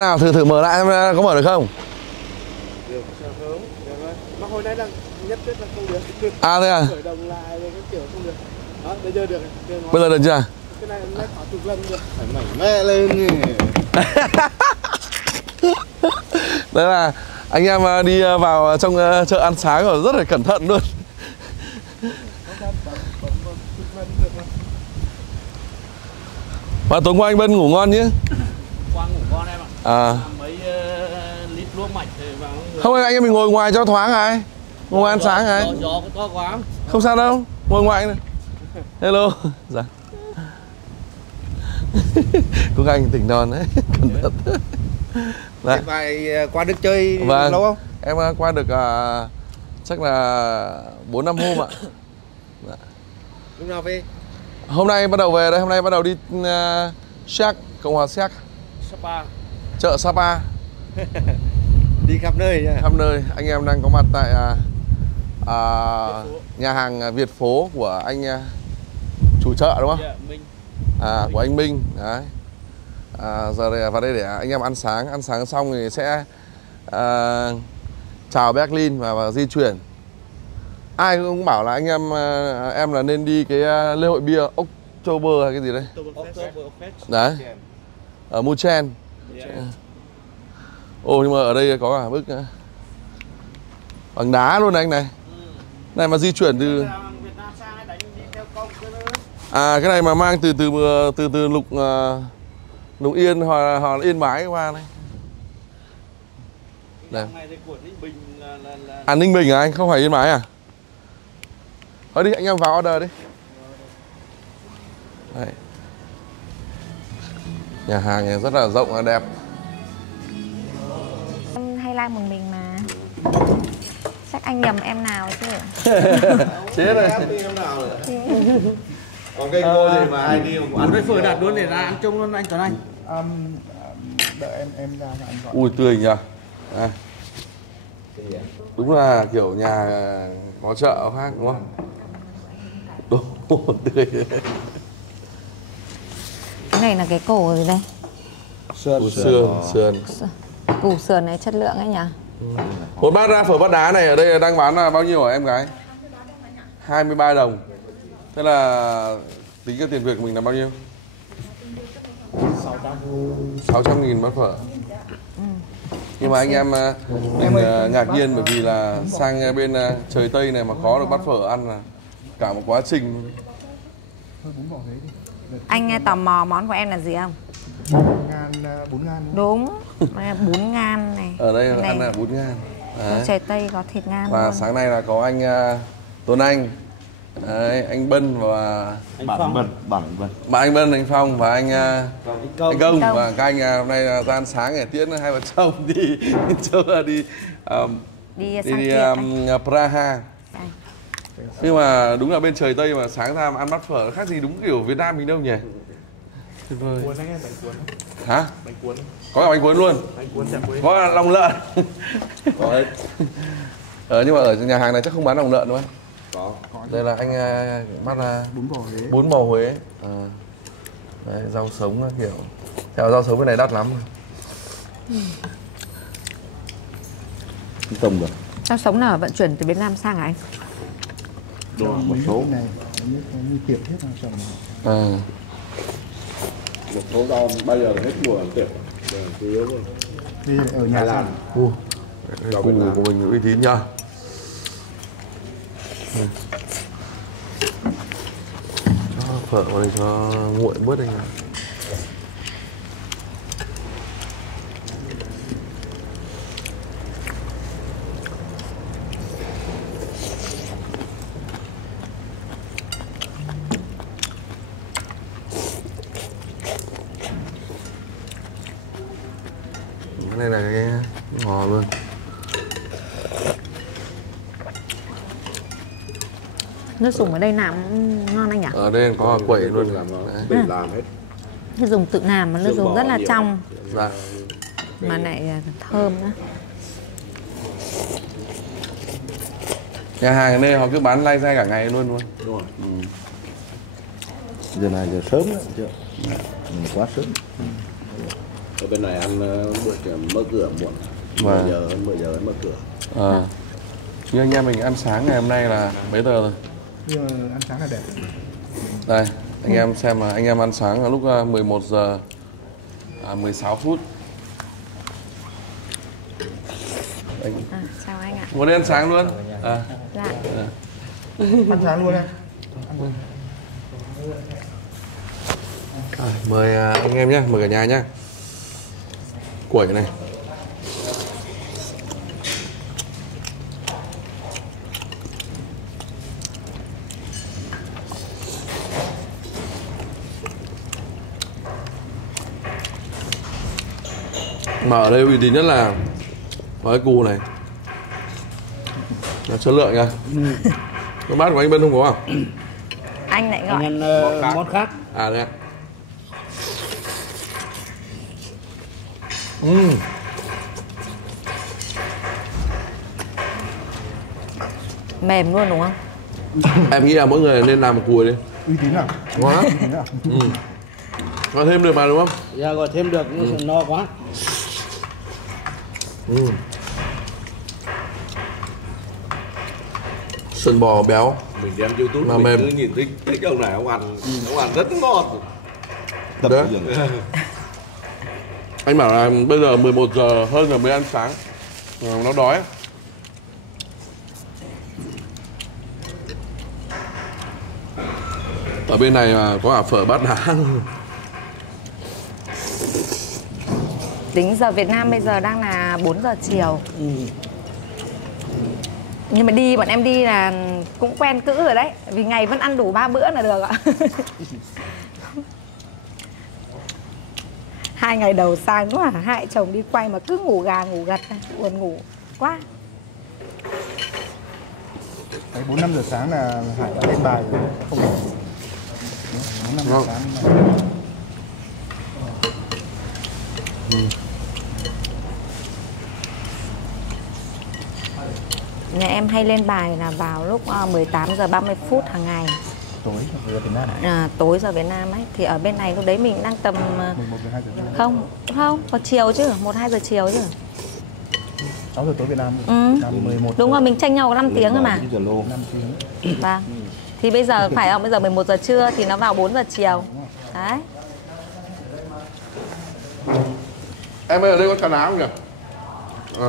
Nào thử mở lại em có mở được không? Được, sớm. Mà hồi nãy là nhất quyết là không được. À thế à? Khởi động lại cái kiểu không được. Đó, bây giờ được. Bây giờ được chưa? Cái này nó khó chục lần rồi. Phải mảnh mẹ lên nhỉ. Đấy là anh em đi vào trong chợ ăn sáng rồi rất là cẩn thận luôn. Và tối qua anh Bân ngủ ngon chứ? Qua ngủ ngon em ạ. À. Mấy lít lúa mạch thì vào. Không, anh em mình ngồi ngoài cho thoáng này. Ngồi ngoài ăn sáng này. Gió to quá. Không sao đâu, ngồi ngoài này. Hello. Dạ. Cô anh tỉnh non đấy. Cẩn thận. Đấy. Vậy qua Đức chơi Vâng. lâu không? Em qua được chắc là 4-5 hôm ạ. Dạ. Lúc nào về? Hôm nay bắt đầu về đây, hôm nay bắt đầu đi Séc, Cộng hòa Séc. Sapa. Chợ Sapa. Đi khắp nơi nha. Khắp nơi, anh em đang có mặt tại nhà hàng Việt Phố của anh chủ chợ đúng không? Yeah, Minh. Của anh Minh. Đấy. Giờ này vào đây để anh em ăn sáng xong thì sẽ chào Berlin và di chuyển. Ai cũng bảo là anh em là nên đi cái lễ hội bia October hay cái gì đấy. Đấy. Ở Muchen. Ồ, nhưng mà ở đây có cả bức bằng đá luôn này anh này. Này mà di chuyển từ cái này mà mang từ Lục Yên hoặc Yên Bái qua này. Đây. Ninh Bình à anh, không phải Yên Bái à? Thôi đi, anh em vào order đi. Đây. Nhà hàng này rất là rộng và đẹp. Em hay like một mình mà. Chắc anh nhầm em nào chứ. Chết rồi. Em nào nữa? Còn cây cô gì mà ai đi Ăn với phở đặt luôn để ra ăn chung luôn anh Tuấn Anh. Đợi em ra mà anh gọi. Ui tươi nhỉ. Đúng là kiểu nhà có chợ khác đúng không? Đồ tươi. Cái này là cái cổ gì đây? Sườn. Củ sườn này chất lượng ấy nhỉ? Một bát phở bát đá này ở đây đang bán là bao nhiêu hả em gái? 23 đồng. Thế là tính cái tiền Việt của mình là bao nhiêu? 600.000 bát phở. Nhưng mà anh em mình ngạc nhiên bởi vì là sang bên trời Tây này mà có được bát phở ăn là cả một quá trình. Anh tò mò món của em là gì không? Bún ngan. Đúng, bún ngan này. Ở đây ăn là bún ngan. Đấy. Trời Tây có thịt ngan và luôn. sáng nay là có anh Tuấn Anh, đấy, anh Bân và bạn anh Bân, anh Phong và anh Công và các anh hôm nay ra ăn sáng để tiễn hai vợ chồng đi Praha. Nhưng mà đúng là bên trời Tây mà sáng ra mà ăn bát phở khác gì đúng kiểu Việt Nam mình đâu nhỉ? Tuyệt vời. Cuốn anh em bánh cuốn. Hả? Bánh cuốn. Có cả bánh cuốn luôn. Bánh cuốn chả quên. Có lòng lợn. Có hết. Nhưng mà ở nhà hàng này chắc không bán lòng lợn đúng không? Có. Đây là anh bắt là bún bò Huế. Đấy, rau sống kiểu. Theo rau sống cái này đắt lắm. Tầm rồi. Rau sống nào vận chuyển từ Việt Nam sang hả anh? Đồ một số này như tiệm hết là chồng. Một số rau bây giờ hết mùa tiệm. Chủ yếu rồi. Đi ở nhà làm. Cùng của mình uy tín nha. Cho phở vào đây cho nguội bớt đây. Cái này là cái ngò luôn. Nước dùng ở đây làm ngon anh nhỉ? Ở đây có quẩy luôn làm tự làm hết. Nước dùng tự làm mà nước dùng rất là trong. Dạ. Mà lại thơm nữa. Nhà hàng này họ cứ bán lai dai cả ngày luôn. Đúng rồi. Giờ này giờ sớm đó chưa? Quá sớm. Ở bên này ăn buổi mở cửa muộn. 10 giờ mở cửa. Như anh em mình ăn sáng ngày hôm nay là mấy giờ rồi? Nhưng mà ăn sáng là đẹp. Đây, anh em xem mà anh em ăn sáng là lúc 11 giờ 16 phút. Chào anh ạ. Muốn đi ăn sáng luôn? Dạ. Ăn sáng luôn em. Mời anh em nhé, mời cả nhà nhé. Quẩy này. Mà ở đây uy tín nhất là có cái cù này là chất lượng nha. Cái bát của anh Bân không có à? Anh lại gọi Anh ăn món khác. À đây ạ. mềm luôn đúng không? Em nghĩ là mỗi người nên làm một cùi đi. Uy tín à? Ngon lắm. Gọi thêm được mà đúng không? Dạ gọi thêm được nhưng no quá. Sườn bò béo. Mình đem YouTube mà mình mềm. cứ nhìn thích ông này ông ăn rất ngon. Đấy. Anh bảo là bây giờ 11 giờ hơn rồi mới ăn sáng. Nó đói. Ở bên này mà có cả phở bát đá. Tính giờ Việt Nam bây giờ đang là 4 giờ chiều. Nhưng mà bọn em đi là cũng quen cữ rồi đấy. Vì ngày vẫn ăn đủ 3 bữa là được ạ. 2 ngày đầu sang quá, hai chồng đi quay mà cứ ngủ gà ngủ gật, buồn ngủ quá. 4-5 giờ sáng là Hải đã lên bài rồi. Không ngủ. 4-5 giờ sáng. Nhà em hay lên bài là vào lúc 18 giờ 30 phút hàng ngày. Tối giờ Việt Nam. Tối giờ Việt Nam ấy. Thì ở bên này lúc đấy mình đang tầm 11 giờ 2 giờ. Không, có chiều chứ, 1-2 giờ chiều chứ. 6 giờ tối Việt Nam. 11. Đúng rồi, mình tranh nhau có 5 tiếng thôi mà. 5 tiếng. Vâng. Thì bây giờ phải không? Bây giờ 11 giờ trưa thì nó vào 4 giờ chiều. Đấy. Em ơi ở đây có trà đá không nhỉ?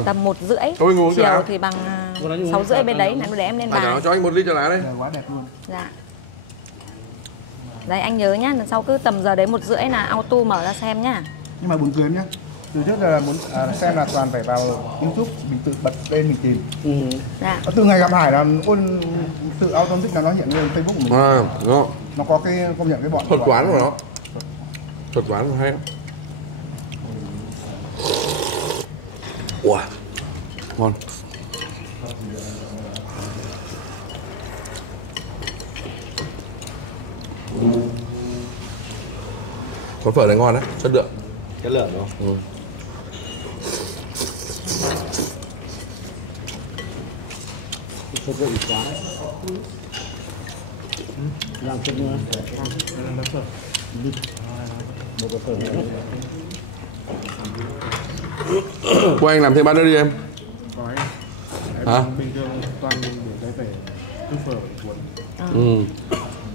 Tầm 1:30 Tôi ngủ chiều trà. thì bằng 6:30 bên đấy, để em lên bài. Cho anh 1 ly trà đá đây. Quá đẹp luôn. Dạ. Đấy anh nhớ nhá, sau cứ tầm giờ đấy 1:30 là auto mở ra xem nhá. Nhưng mà buồn cười nhá. Từ trước giờ là muốn xem là toàn phải vào YouTube mình tự bật lên mình tìm. Dạ. Từ ngày gặp Hải là tự automatic là nó hiện lên Facebook của mình. Đúng không? Nó có cái công nhận cái bọn Thuật toán của nó. Thuật toán hay lắm. Wow. Ngon. Con phở này ngon đấy, chất lượng. Chất lượng đúng không? Chất lượng quá. Làm chút nữa. Một cái phở nữa. Cô anh làm thêm bát nữa đi em. Hả? Bình thường toàn mình để cái cứ phở cuốn.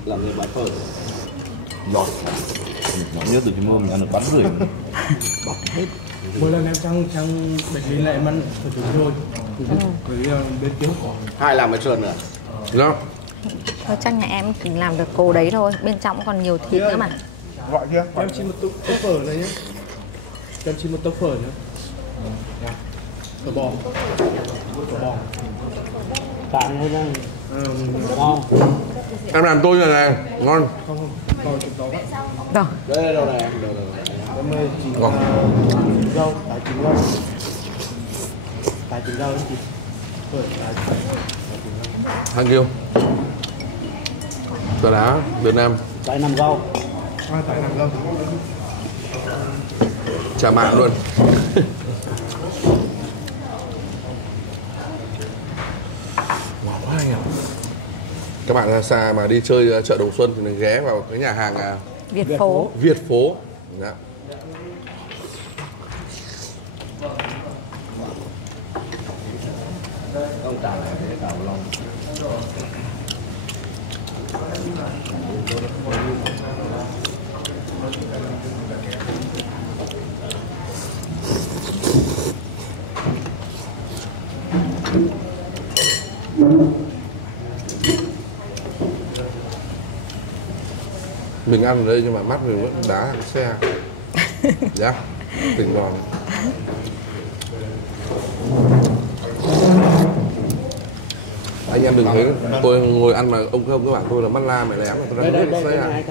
Làm nên bát phở. Giọt. Nó nhất từ cái mưa mình ăn được bát rưỡi. Bọc hết. Mỗi lần em sang Bệnh Lý lại ăn phở trứng thôi. Bởi vì bên kia có. Hai làm cái sườn nữa. Đó. Thôi chắc nhà em chỉ làm được cô đấy thôi, bên trong còn nhiều thịt nữa mà. Gọi chưa? Em xin một tô phở này nhé. Em xin một tô phở nữa. Phở bò. Phở bò. Tạm thôi nha. Ngon. Em làm tôi này ngon. Không, to chục to quá. Rồi. Đây đâu này em, đâu. Em ơi, chỉ Ngon. rau, tái trứng rau. Tái trứng rau đấy chị. Phở tái trứng rau. Thank you. Trà đá Việt Nam. Tại nằm rau. Tại làm đâu? Chả mạng luôn. Wow, quá anh ạ. Các bạn ra xa mà đi chơi chợ Đồng Xuân thì mình ghé vào cái nhà hàng Việt phố. Việt phố. Dạ. Mình ăn ở đây nhưng mà mắt mình vẫn đá cái xe. Dạ, tỉnh bò. Anh em đừng thấy tôi ngồi ăn mà ông không các bạn tôi là mắt la mày lém mà tôi đang biết xe à.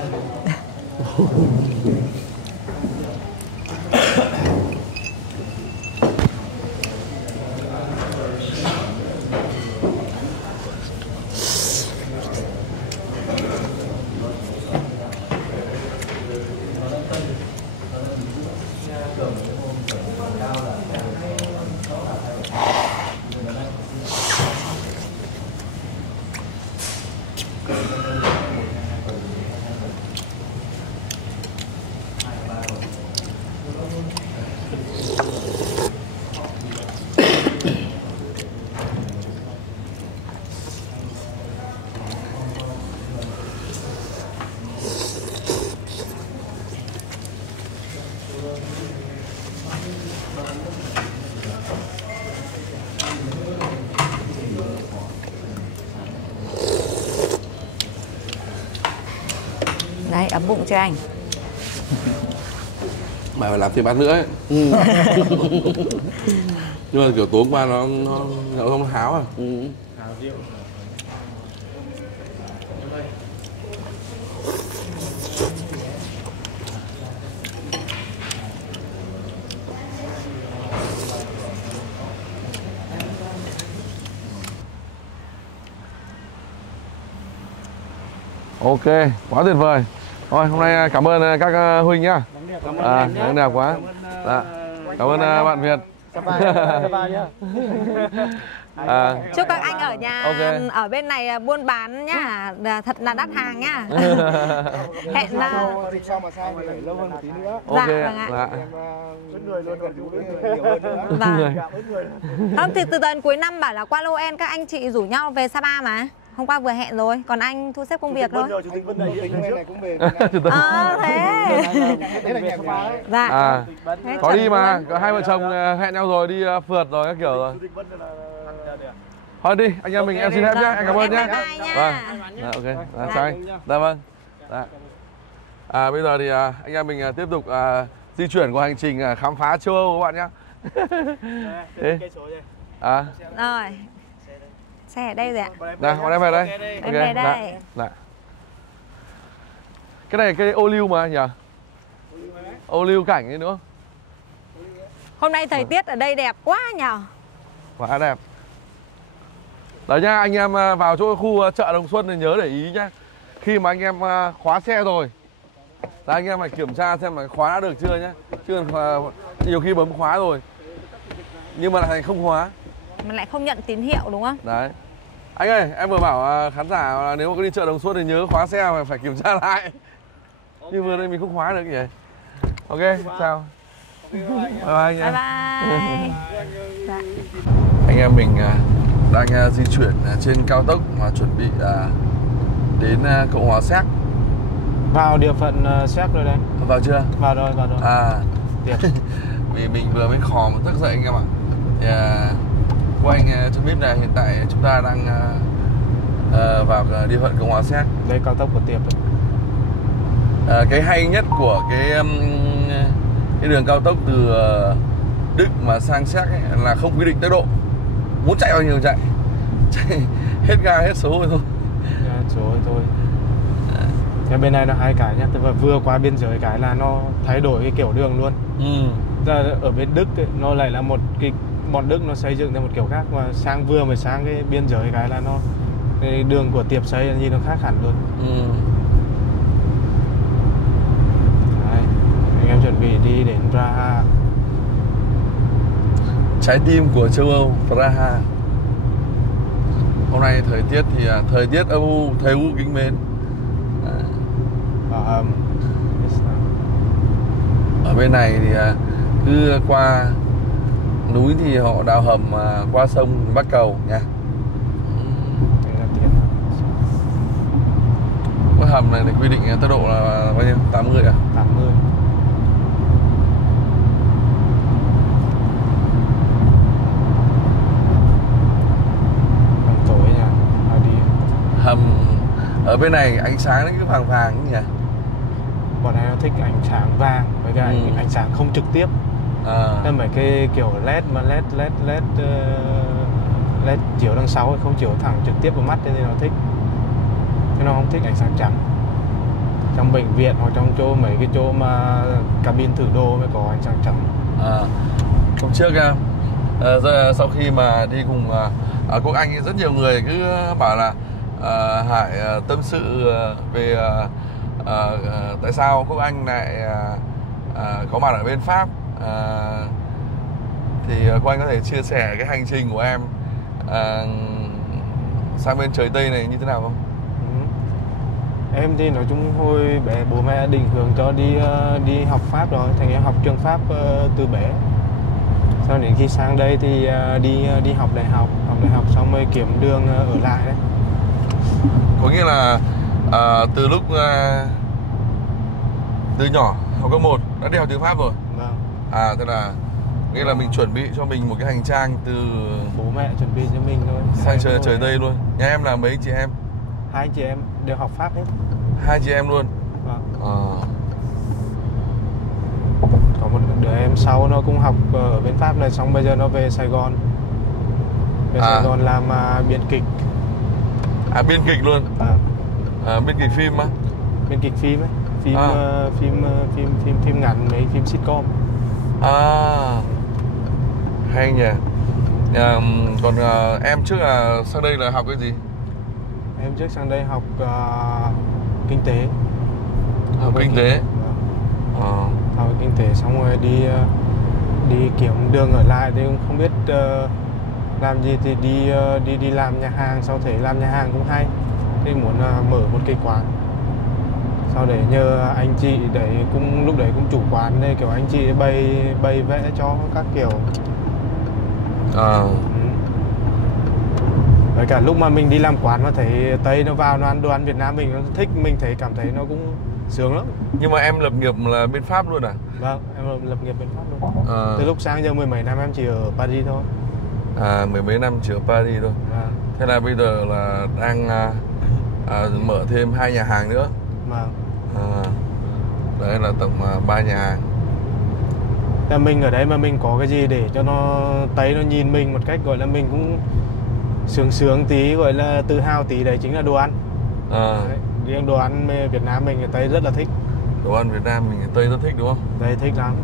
Đấy, ấm bụng chưa anh? Mày phải làm thêm bát nữa ấy. Nhưng mà kiểu tối qua nó không háo à. Ok, quá tuyệt vời. Thôi, hôm nay cảm ơn các huynh nhá. Đáng đẹp quá. Cảm ơn bạn Việt. Chúc các anh ở nhà ở bên này buôn bán nhá, thật là đắt hàng nhá. Hẹn sau mà sao thì lâu hơn một tí nữa. Dạ, vâng ạ. Người luôn còn nhiều hơn nữa. Vâng. Không thì từ đến cuối năm bảo là qua Noel các anh chị rủ nhau về Sapa mà. Hôm qua vừa hẹn rồi, còn anh thu xếp công việc thôi. Chủ tịch Vân này cũng về. Thế. Dạ. Có đi mà, có hai vợ chồng hẹn nhau rồi đi phượt rồi các kiểu rồi. Thôi đi, anh em mình em xin phép nhé, anh cảm ơn nhé. Vâng. Ok, chào anh. Dạ vâng. Bây giờ thì anh em mình tiếp tục di chuyển qua hành trình khám phá châu Âu các bạn nhé. Rồi. Xe ở đây rồi ạ. Đây, bọn em về đây. Em về đây. Dạ. Cái này cái ô liu mà nhỉ? Ô liu cảnh ấy nữa. Hôm nay thời tiết ở đây đẹp quá nhỉ? Quá đẹp. Đấy nhá, anh em vào chỗ khu chợ Đồng Xuân thì nhớ để ý nhá. Khi mà anh em khóa xe rồi là anh em phải kiểm tra xem là khóa đã được chưa nhá. Chứ nhiều khi bấm khóa rồi nhưng mà lại không khóa. Mà lại không nhận tín hiệu đúng không? Đấy. Anh ơi, em vừa bảo khán giả là nếu mà có đi chợ Đồng Xuân thì nhớ khóa xe mà phải kiểm tra lại. Nhưng vừa đây mình không khóa được gì. Ok, chào. Bye bye anh em. Bye bye. Dạ. Anh em mình đang di chuyển trên cao tốc mà chuẩn bị đến Cộng hòa Séc. Vào địa phận Séc rồi đấy. Vào chưa? Vào rồi. Vì mình vừa mới khò một thức dậy anh em ạ. Cô anh cho biết là hiện tại chúng ta đang vào địa phận Cộng hòa Séc. Đây cao tốc của Tiệp đấy. Cái hay nhất của cái đường cao tốc từ Đức mà sang Séc ấy là không quy định tốc độ. Muốn chạy bao nhiêu chạy hết ga hết số rồi thôi. Số rồi thôi. Cái bên này nó hai cái nhá, tức là vừa qua biên giới cái là nó thay đổi cái kiểu đường luôn. Ở bên Đức ấy, nó lại là một cái bọn Đức nó xây dựng theo một kiểu khác, mà vừa mới sang cái biên giới cái là nó cái đường của Tiệp xây là nhìn nó khác hẳn luôn. Đấy, anh em chuẩn bị đi đến Praha, trái tim của châu Âu, Praha. Hôm nay thời tiết thì thời tiết âm u, thầy u kính mến. Ở bên này thì cứ qua núi thì họ đào hầm qua sông Bắc Cầu nha. hầm này thì quy định tốc độ là bao nhiêu? 80 à? 80. Hầm tối nha, đi. Hầm ở bên này ánh sáng nó cứ vàng vàng nhỉ? Bọn này nó thích ánh sáng vàng với cả ánh sáng không trực tiếp. Nên mấy cái kiểu LED mà LED chiếu đằng sau không chiếu thẳng trực tiếp vào mắt nên nó thích. Chứ nó không thích ánh sáng trắng. Trong bệnh viện hoặc trong chỗ mấy cái chỗ mà cabin thử đồ mới có ánh sáng trắng. Hôm trước sau khi mà đi cùng Quốc Anh, rất nhiều người cứ bảo là Hải tâm sự về tại sao Quốc Anh lại có mặt ở bên Pháp. Thì Quốc Anh có thể chia sẻ cái hành trình của em sang bên trời Tây này như thế nào không? Em thì nói chung hồi bé bố mẹ định hướng cho đi học Pháp rồi, thành em học trường Pháp từ bé. Sau đến khi sang đây thì đi học đại học xong mới kiếm đường ở lại đấy. Có nghĩa là từ lúc từ nhỏ học cấp 1 đã đi học tiếng Pháp rồi. Vâng. Thế là nghĩa là mình chuẩn bị cho mình một cái hành trang từ bố mẹ chuẩn bị cho mình thôi. Sang trời Tây luôn. Nhà em là mấy anh chị em? 2 anh chị em đều học Pháp hết. 2 chị em luôn. Vâng. Có một đứa em sau nó cũng học ở bên Pháp này, xong bây giờ nó về Sài Gòn. Sài Gòn làm biên kịch. Biên kịch luôn. Biên kịch phim á? Biên kịch phim ấy. Phim ngắn, mấy phim sitcom. Hay nhỉ. Còn em trước là sang đây là học cái gì? Em trước sang đây học kinh tế. Học kinh tế. Học kinh tế xong rồi đi kiếm đường ở lại thì cũng không biết làm gì thì đi làm nhà hàng, sau thấy làm nhà hàng cũng hay thì muốn mở một cái quán. Sau đấy nhờ anh chị đấy cũng lúc đấy cũng chủ quán đây, kiểu anh chị bày vẽ cho các kiểu. Với cả lúc mà mình đi làm quán mà thấy Tây nó vào nó ăn đồ ăn Việt Nam mình nó thích, mình thấy cảm thấy nó cũng sướng lắm. Nhưng mà em lập nghiệp là bên Pháp luôn à? Vâng, em lập nghiệp bên Pháp luôn. Từ lúc sang giờ 10 mấy năm em chỉ ở Paris thôi. 10 mấy năm chỉ ở Paris thôi. Thế là bây giờ là đang mở thêm 2 nhà hàng nữa. Đấy là tổng 3 nhà hàng. Là mình ở đây mà mình có cái gì để cho nó Tây nó nhìn mình một cách gọi là mình cũng sướng tí, gọi là tự hào tí, đấy chính là đồ ăn. Riêng đồ ăn Việt Nam mình ở Tây rất là thích. Đồ ăn Việt Nam mình ở Tây rất thích đúng không? Tây thích lắm.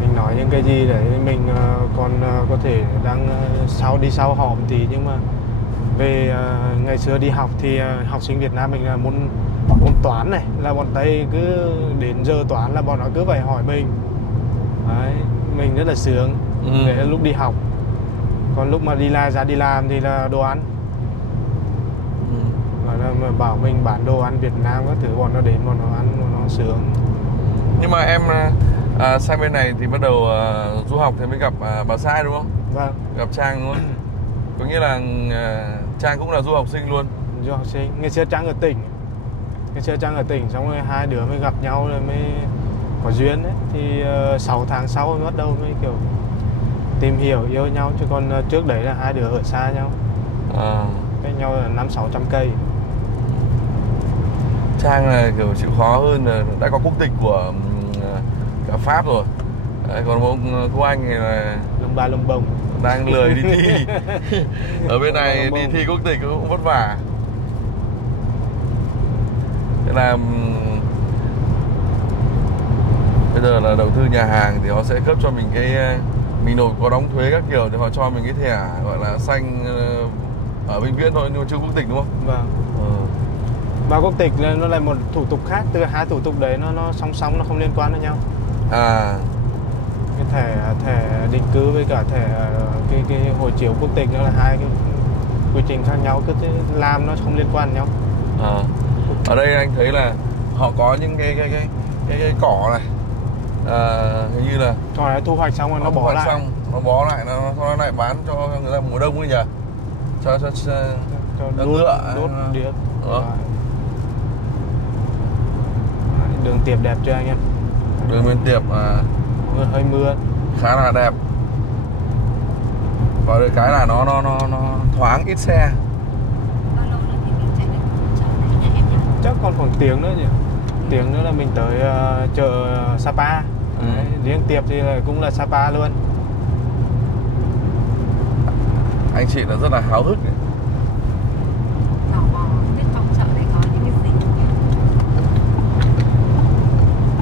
Mình nói những cái gì đấy mình còn có thể đang đi sau họ một tí, nhưng mà về ngày xưa đi học thì học sinh Việt Nam mình là môn toán này là bọn Tây cứ đến giờ toán là bọn nó cứ phải hỏi mình. Đấy, mình rất là sướng để lúc đi học. Còn lúc mà ra đi làm thì là đồ ăn. Mà bảo mình bán đồ ăn Việt Nam các thứ, bọn nó đến bọn nó ăn bọn nó sướng. Nhưng mà em sang bên này thì bắt đầu du học thì mới gặp bà Sai đúng không? Vâng. Gặp Trang đúng không? Có nghĩa là Trang cũng là du học sinh luôn. Du học sinh. Ngày xưa Trang ở tỉnh xong rồi hai đứa mới gặp nhau rồi mới có duyên đấy. Thì 6 tháng sau mới bắt đầu mới kiểu tìm hiểu yêu nhau, chứ còn trước đấy là hai đứa ở xa nhau. Cách nhau là 500-600 cây. Trang là kiểu chịu khó hơn, là đã có quốc tịch của cả Pháp rồi. Đấy, còn ông cô anh này là lông ba lông bông, đang lười đi thi. Ở bên này đi thi quốc tịch cũng vất vả. Thế là bây giờ là đầu tư nhà hàng thì họ sẽ cấp cho mình cái, mình nộp có đóng thuế các kiểu thì họ cho mình cái thẻ gọi là xanh ở bệnh viện thôi, nhưng mà chưa quốc tịch đúng không? Vâng. Và quốc tịch nó là một thủ tục khác, từ hai thủ tục đấy nó song nó không liên quan đến nhau. Cái thẻ định cư với cả thẻ cái hộ chiếu quốc tịch nó là hai cái quy trình khác nhau, cứ làm nó không liên quan đến nhau. Ở đây anh thấy là họ có những cái cỏ này, hình như là cỏ này thu hoạch xong rồi nó bó lại. Xong nó bó lại, nó lại bán cho người ta mùa đông ấy nhỉ? cho đốt điếc. Đường Tiệp đẹp chưa anh em? Đường Nguyên Tiệp hơi mưa khá là đẹp. Và được cái là nó thoáng, ít xe. Chắc còn khoảng tiếng nữa nhỉ? Tiếng nữa là mình tới chợ Sapa. Đấy, riêng Tiệp thì cũng là Sapa luôn. Anh chị là rất là háo hức ấy.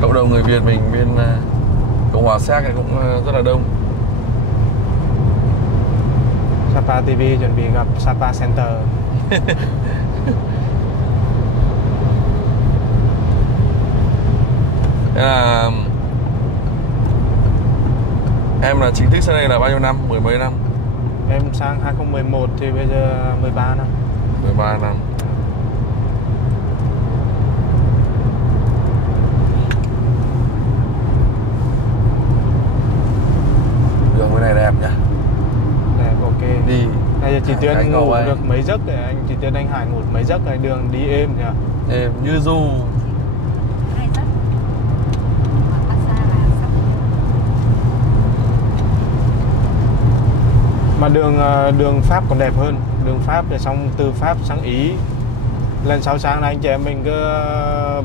Cộng đồng người Việt mình bên Cộng hòa Séc này cũng rất là đông. Sapa TV chuẩn bị gặp Sapa Center. Thế là em là chính thức sang đây là bao nhiêu năm? Mười mấy năm? Em sang 2011 thì bây giờ 13 năm. 13 năm. Đường bên này đẹp nhỉ? Đẹp, ok. Đi. Bây giờ chị Tuyên ngủ được mấy giấc để chị Tuyên anh Hải ngủ mấy giấc này, đường đi êm nhỉ? Êm như du. Mà đường Pháp còn đẹp hơn. Đường Pháp thì xong từ Pháp sang Ý. Lần sau sang này anh chị em mình cứ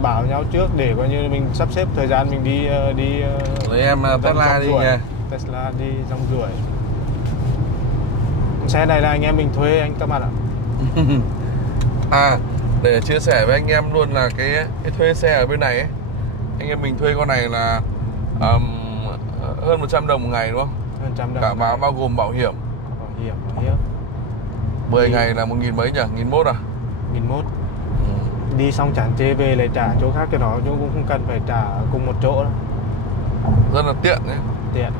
bảo nhau trước để coi như mình sắp xếp thời gian mình đi lấy em Tesla đi nha. Tesla đi rong ruổi. Xe này là anh em mình thuê anh các bạn ạ. Để chia sẻ với anh em luôn là cái thuê xe ở bên này ấy. Anh em mình thuê con này là hơn 100 đồng một ngày đúng không? Hơn 100 đồng. Cả bao gồm bảo hiểm. Bảo hiểm. 10 ngày là 1.000 mấy nhỉ? 1.100 à? 1.100. Đi xong chẳng chê về lại trả chỗ khác, cái đó chúng cũng không cần phải trả cùng một chỗ đâu. Rất là tiện đấy. Tiện.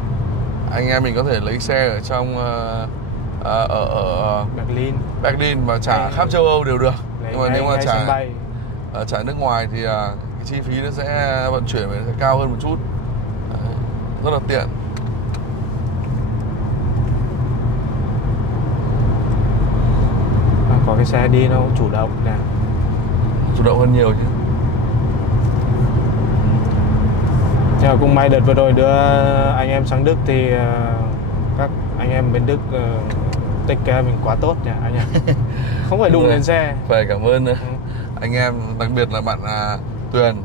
Anh em mình có thể lấy xe ở trong ở Berlin và trả khắp châu Âu đều được. Nhưng mà nếu mà trả nước ngoài thì cái chi phí nó sẽ vận chuyển nó sẽ cao hơn một chút. Đấy, rất là tiện. Có cái xe đi nó cũng chủ động nè. Chủ động hơn nhiều chứ. Nhưng mà cũng may đợt vừa rồi đưa anh em sang Đức thì các anh em bên Đức take care mình quá tốt nhỉ anh em. Không phải đụng lên xe. Phải cảm ơn anh em, đặc biệt là bạn Tuyền.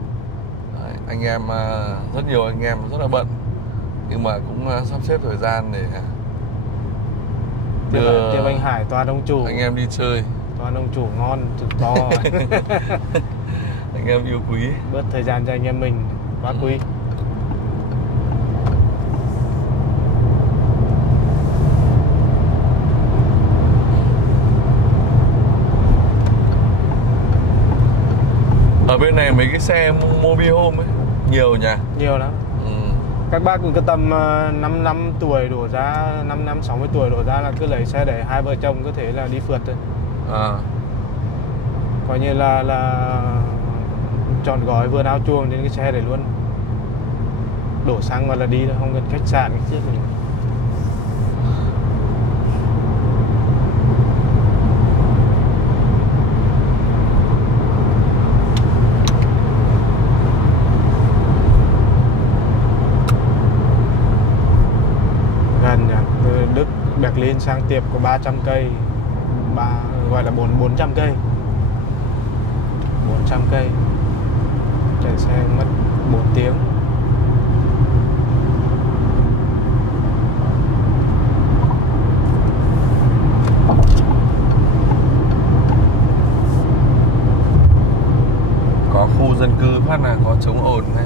Đấy, anh em rất nhiều anh em rất là bận nhưng mà cũng sắp xếp thời gian để đưa anh Hải toàn ông chủ. Anh em đi chơi. Toàn ông chủ ngon, chủ to. Anh em yêu quý. Bớt thời gian cho anh em mình quá quý. Ở bên này mấy cái xe mobile home ấy nhiều nhỉ? Nhiều lắm. Các bác cũng cứ tầm 5 năm tuổi đổ ra, 5 năm 60 tuổi đổ ra là cứ lấy xe để hai vợ chồng có thể là đi phượt thôi. Coi như là trọn gói vườn áo chuồng đến cái xe để luôn. Đổ xăng vào là đi thôi, không cần khách sạn cái chiếc gì. Đức Berlin sang Tiệp có 300 cây, gọi là 400 cây. 400 cây. Chạy xe mất 4 tiếng. Có khu dân cư phát là có chống ồn này.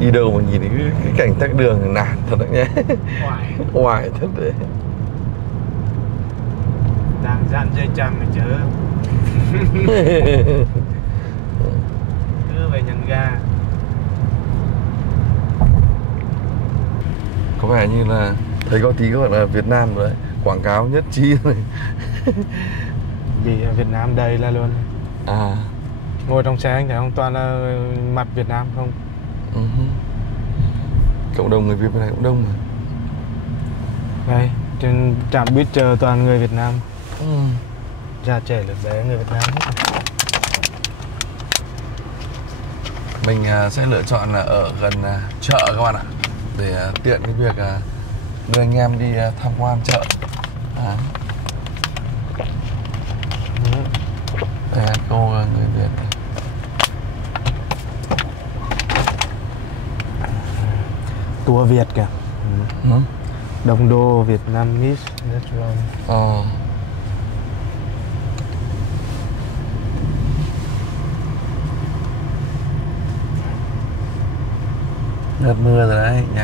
Đi đâu mà nhìn cái cảnh tắc đường nản thật đấy nhé. Oải thật đấy. Đang dặn dây chằng mà chứ. Cứ về nhận ga. Có vẻ như là thấy có tí các bạn là Việt Nam rồi đấy. Quảng cáo nhất trí rồi. bị Việt Nam đầy là luôn. Ngồi trong xe anh thấy không, toàn là mặt Việt Nam không. Cộng đồng người Việt bên này cũng đông mà. Đây, trên trạm buýt chờ toàn người Việt Nam. Già trẻ lớn bé người Việt Nam hết. Mình sẽ lựa chọn là ở gần chợ các bạn ạ, để tiện cái việc đưa anh em đi tham quan chợ. Đây là cô người Việt này. Tour Việt kìa. Đồng đô Việt Nam Miss Restaurant. Đợt mưa rồi đấy nhỉ.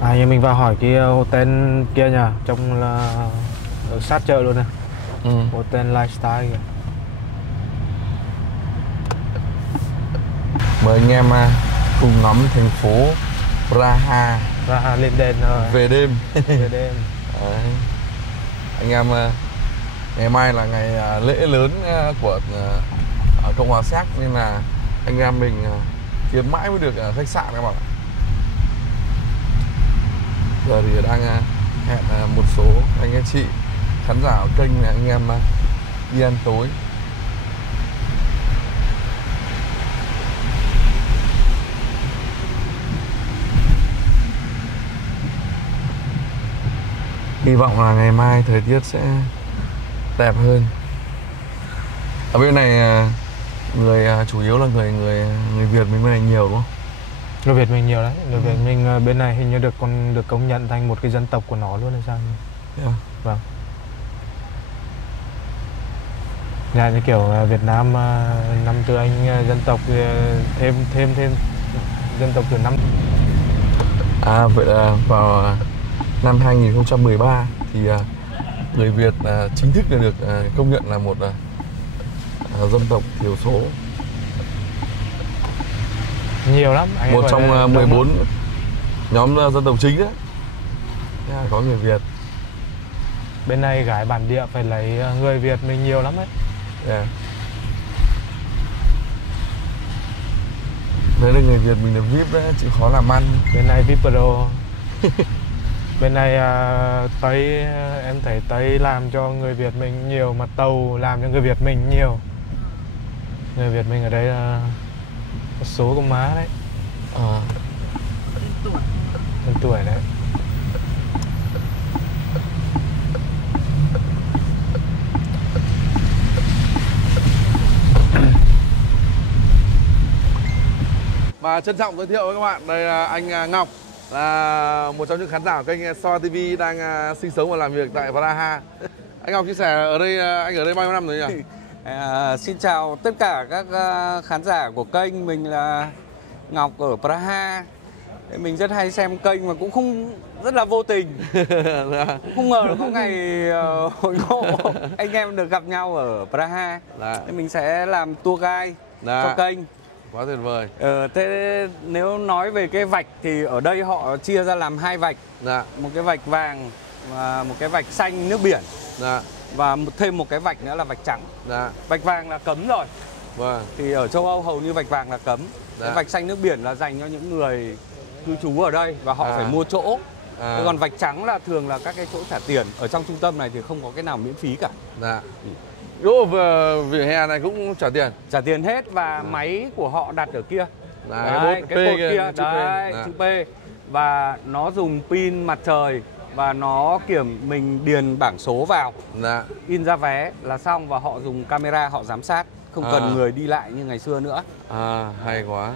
Giờ mình vào hỏi cái hotel kia nhỉ, trông là ở sát chợ luôn nè. Hotel Lifestyle kìa. Mời anh em cùng ngắm thành phố Praha. Praha lên đèn rồi. Về đêm. Về đêm. Đấy. Anh em ngày mai là ngày lễ lớn của Cộng hòa Séc, nên là anh em mình kiếm mãi mới được khách sạn các bạn ạ. Giờ thì đang hẹn một số anh chị khán giả ở kênh này, anh em đi ăn tối. Hy vọng là ngày mai thời tiết sẽ đẹp hơn. Ở bên này người chủ yếu là người Việt mình bên này nhiều đúng không? Người Việt mình nhiều đấy. Người Việt mình bên này hình như được công nhận thành một cái dân tộc của nó luôn hay sao? Vâng. Dạ, như kiểu Việt Nam năm từ anh dân tộc thêm dân tộc từ năm. Vậy là vào năm 2013 thì người Việt chính thức được công nhận là một dân tộc thiểu số. Nhiều lắm. Một trong 14 nhóm dân tộc chính đấy. Có người Việt. Bên này gái bản địa phải lấy người Việt mình nhiều lắm đấy. Đấy là người Việt mình là VIP đấy, chịu khó làm ăn. Bên này VIP Pro. Bên này Tây, em thấy Tây làm cho người Việt mình nhiều, mà Tàu làm cho người Việt mình nhiều. Người Việt mình ở đây là số con má đấy. Tên tuổi đấy. Và trân trọng giới thiệu với các bạn, đây là anh Ngọc, là một trong những khán giả của kênh Soi TV đang sinh sống và làm việc tại Praha. Anh Ngọc chia sẻ ở đây, anh ở đây bao nhiêu năm rồi nhỉ? Xin chào tất cả các khán giả của kênh, mình là Ngọc ở Praha. Mình rất hay xem kênh mà cũng không, rất là vô tình. Cũng không ngờ là có ngày hội ngộ anh em được gặp nhau ở Praha. Nên mình sẽ làm tour guide cho kênh. Quá tuyệt vời. Thế nếu nói về cái vạch thì ở đây họ chia ra làm hai vạch. Một cái vạch vàng và một cái vạch xanh nước biển. Và thêm một cái vạch nữa là vạch trắng. Vạch vàng là cấm rồi. Thì ở châu Âu hầu như vạch vàng là cấm. Cái vạch xanh nước biển là dành cho những người cư trú ở đây và họ phải mua chỗ. Còn vạch trắng là thường là các cái chỗ trả tiền. Ở trong trung tâm này thì không có cái nào miễn phí cả. Đỗ vỉa hè này cũng trả tiền. Trả tiền hết và máy của họ đặt ở kia. Đấy, cái cột kia, đấy, chữ P. Và nó dùng pin mặt trời và nó mình điền bảng số vào, in ra vé là xong, và họ dùng camera họ giám sát, không cần người đi lại như ngày xưa nữa. Hay quá.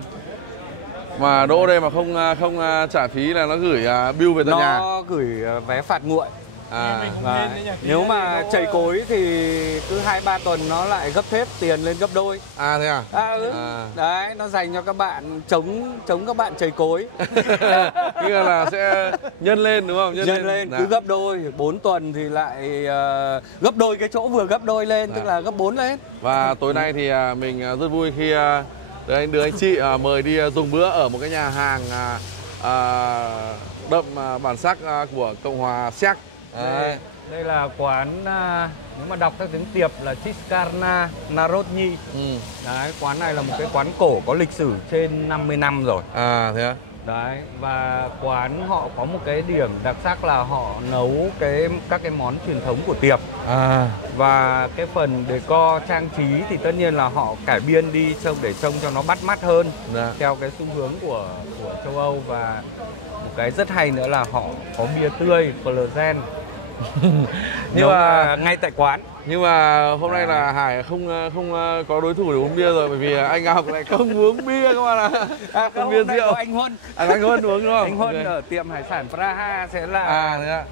Mà đỗ đây mà không trả phí là nó gửi bill về tận nhà. Nó gửi vé phạt nguội. Nếu mà chảy cối thì cứ 2-3 tuần nó lại gấp hết tiền lên gấp đôi. Thế à? Đấy, nó dành cho các bạn chống các bạn chảy cối. Nghĩa là sẽ nhân lên đúng không? Nhân lên cứ gấp đôi, 4 tuần thì lại gấp đôi cái chỗ vừa gấp đôi lên, tức là gấp 4 lên. Và tối nay thì mình rất vui khi đưa anh chị mời đi dùng bữa ở một cái nhà hàng đậm bản sắc của Cộng hòa Séc. Đấy. Đây là quán, nếu mà đọc theo tiếng Tiệp là Chiskarna Narodny. Đấy, quán này là một cái quán cổ có lịch sử trên 50 năm rồi. À thế á? Đấy, và quán họ có một cái điểm đặc sắc là họ nấu các cái món truyền thống của Tiệp. Và cái phần decor trang trí thì tất nhiên là họ cải biên đi để trông cho nó bắt mắt hơn. Theo cái xu hướng của châu Âu. Và một cái rất hay nữa là họ có bia tươi Plzen. Nhưng mà ngay tại quán. Nhưng mà hôm nay là Hải không có đối thủ để uống bia rồi, bởi vì anh Ngọc lại không uống bia các bạn ạ. Không bia rượu. Anh Huân. Anh Huân uống đúng không? Anh Huân ở tiệm hải sản Praha sẽ là thế ạ.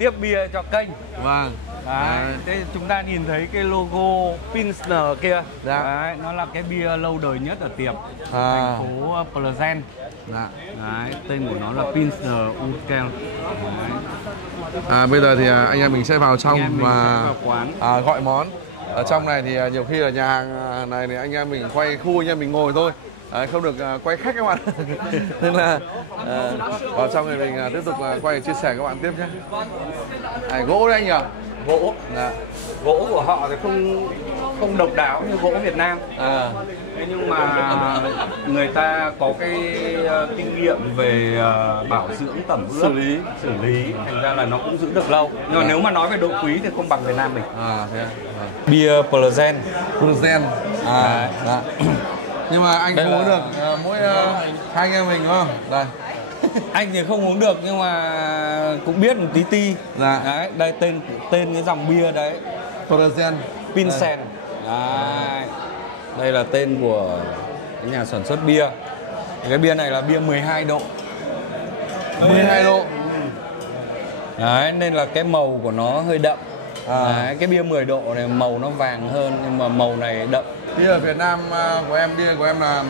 tiếp bia cho kênh. Vâng. Đấy, thế chúng ta nhìn thấy cái logo Pilsner kia. Đấy, nó là cái bia lâu đời nhất ở Tiệp, thành phố Plzen. Đấy, tên của nó là Pilsner Urquell. Bây giờ thì anh em mình sẽ vào trong và vào quán. Gọi món. Ở trong này thì nhiều khi là nhà hàng này thì anh em mình quay khu anh em mình ngồi thôi. Không được quay khách các bạn. Nên là vào trong thì mình tiếp tục quay chia sẻ các bạn tiếp nhé. Gỗ đấy anh nhỉ? Gỗ. Gỗ của họ thì không độc đáo như gỗ Việt Nam. Thế nhưng mà người ta có cái kinh nghiệm về bảo dưỡng, tẩm ướp, xử lý, thành ra là nó cũng giữ được lâu. Nhưng mà nếu mà nói về độ quý thì không bằng Việt Nam mình. Thế Bia Plzen. Nhưng mà anh không uống được, mỗi hai anh em mình đúng không? Đây. Anh thì không uống được nhưng mà cũng biết một tí. Đấy, đây tên cái dòng bia đấy. Pilsen. Đấy. Đây là tên của cái nhà sản xuất bia. Cái bia này là bia 12 độ. 12 độ. Đấy, nên là cái màu của nó hơi đậm. Đấy, cái bia 10 độ này màu nó vàng hơn nhưng mà màu này đậm. Bia ở Việt Nam của em, bia của em là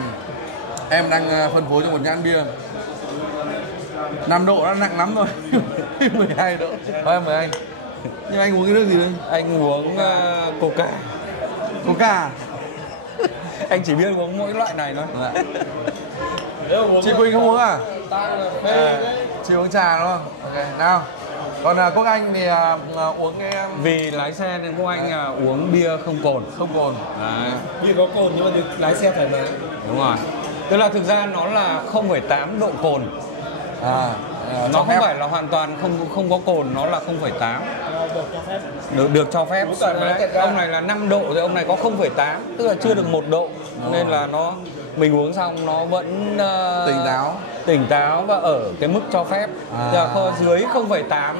em đang phân phối cho một nhãn bia 5 độ đã nặng lắm rồi. 12 độ. Thôi mời anh. Nhưng anh uống cái nước gì đấy? Anh uống Coca. Coca. Anh chỉ biết uống mỗi loại này thôi. Chị Quỳnh không uống à? Chị uống trà đúng không? Ok, nào. Còn Quốc Anh thì uống cái... Vì lái xe nên Quốc Anh uống bia không cồn. Không cồn. Đấy. Bia có cồn nhưng mà được lái xe thoải mái. Đúng rồi. Tức là thực ra nó là 0,8 độ cồn. Nó không phải là hoàn toàn không có cồn, nó là 0,8. Được cho phép. Ông này là 5 độ thì ông này có 0,8, tức là chưa được 1 độ. Nên là mình uống xong nó vẫn tỉnh táo và ở cái mức cho phép. Dưới 0,8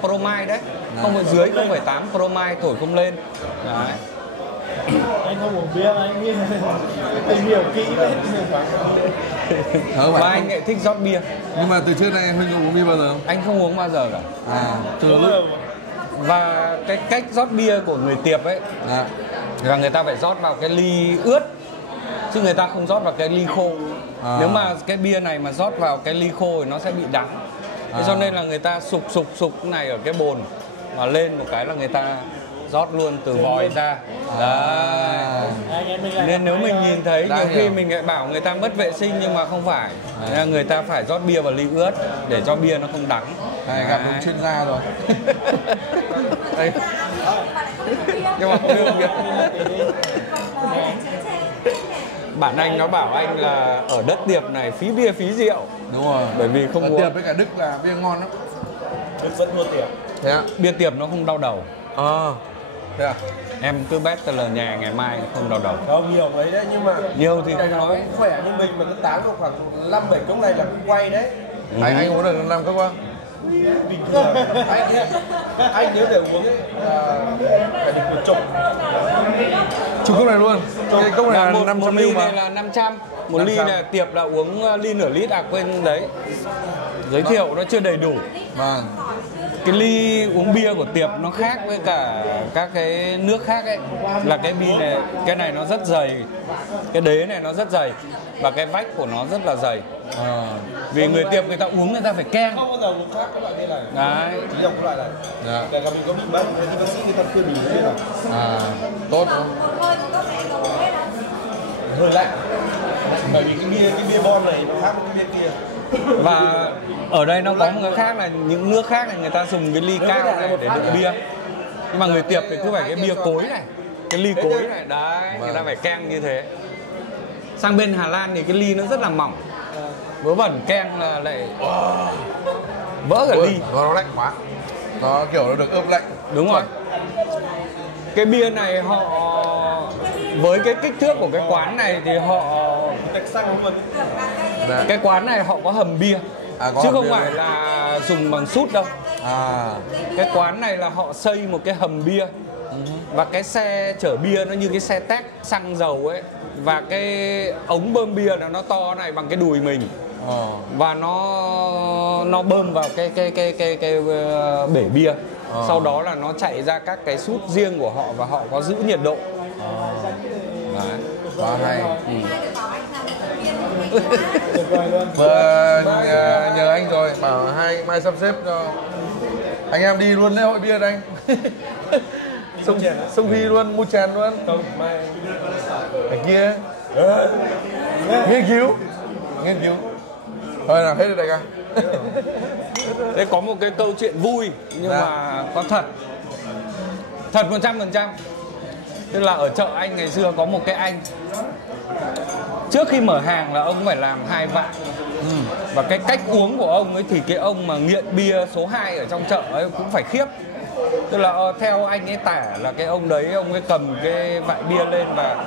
promile đấy. Dưới 0,8 promile thổi không lên. Đấy. Anh không uống bia, anh tìm hiểu kỹ đấy. Và anh lại thích rót bia. Nhưng mà từ trước nay Huynh có uống bia bao giờ không? Anh không uống bao giờ cả. Từ lúc. Và cái cách rót bia của người Tiệp ấy là người ta phải rót vào cái ly ướt chứ người ta không rót vào cái ly khô. Nếu mà cái bia này mà rót vào cái ly khô thì nó sẽ bị đắng. Thế cho nên là người ta sục cái này ở cái bồn và lên một cái là người ta rót luôn từ vòi ra. Đấy. Nên nếu mình nhìn thấy nhiều khi mình lại bảo người ta mất vệ sinh nhưng mà không phải. Người ta phải rót bia vào ly ướt để cho bia nó không đắng. Gặp một chuyên gia rồi. Nhưng mà không được bia. Bạn anh nó bảo anh là ở đất Tiệp này phí bia phí rượu. Đúng rồi. Bởi vì không uống. Tiệp với cả Đức là bia ngon lắm. Đức vẫn thua Tiệp. Thế ạ? Bia Tiệp nó không đau đầu. Thế à? Em cứ bet là nhà ngày mai không đau đầu. Không nhiều mấy đấy nhưng mà nhiều thì không nói. Khỏe như mình mà cứ tán vào khoảng 5-7 cốc này là cũng quay đấy. Anh uống được 5 cốc không? Bình thường. Anh nếu để uống ấy phải được một chục. Chục cốc này luôn. Cái cốc này là 500 một ly này là 500. Một ly này Tiệp là uống ly nửa lít quên đấy. Giới thiệu nó chưa đầy đủ. Cái ly uống bia của Tiệp nó khác với cả các cái nước khác ấy, là cái bia này, cái này nó rất dày, cái đế này nó rất dày và cái vách của nó rất là dày. Vì người Tiệp người ta uống người ta phải keng. Không bao giờ uống khác các loại bia này. Đấy. Chỉ dòng các loại này. Để gặp mình có bị bệnh thì bác sĩ người ta khuyên mình uống bia này. Tốt. Hơi lạnh. Bởi vì cái bia bon này nó khác với cái bia kia. Và ở đây nó có một cái khác là những nước khác này người ta dùng cái ly cao này để đựng bia. Nhưng mà người Tiệp thì cứ phải cái bia cối này, cái ly cối này, đấy, người ta phải keng như thế. Sang bên Hà Lan thì cái ly nó rất là mỏng, vớ vẩn keng là lại vỡ cả ly. Nó lạnh quá, nó kiểu nó được ướp lạnh. Đúng rồi. Cái bia này họ với cái kích thước của cái quán này thì họ cái quán này họ có hầm bia chứ không phải là dùng bằng sút đâu. Cái quán này là họ xây một cái hầm bia và cái xe chở bia nó như cái xe tét xăng dầu ấy, và cái ống bơm bia là nó to này bằng cái đùi mình. Và nó bơm vào cái bể bia. Sau đó là nó chạy ra các cái sút riêng của họ và họ có giữ nhiệt độ. Đấy. Quá hay. Vừa nhờ anh rồi, bảo hai mai sắp xếp cho anh em đi luôn lễ hội bia đây anh. Xung Phi luôn, mua chèn luôn. Không, mai cái kia nghiên cứu thôi nào, hết rồi đại ca. Đây có một cái câu chuyện vui nhưng mà có thật 100%. Tức là ở chợ Anh ngày xưa có một cái anh, trước khi mở hàng là ông phải làm 2 vại. Và cái cách uống của ông ấy thì cái ông mà nghiện bia số 2 ở trong chợ ấy cũng phải khiếp. Tức là theo anh ấy tả là cái ông đấy, ông ấy cầm cái vại bia lên và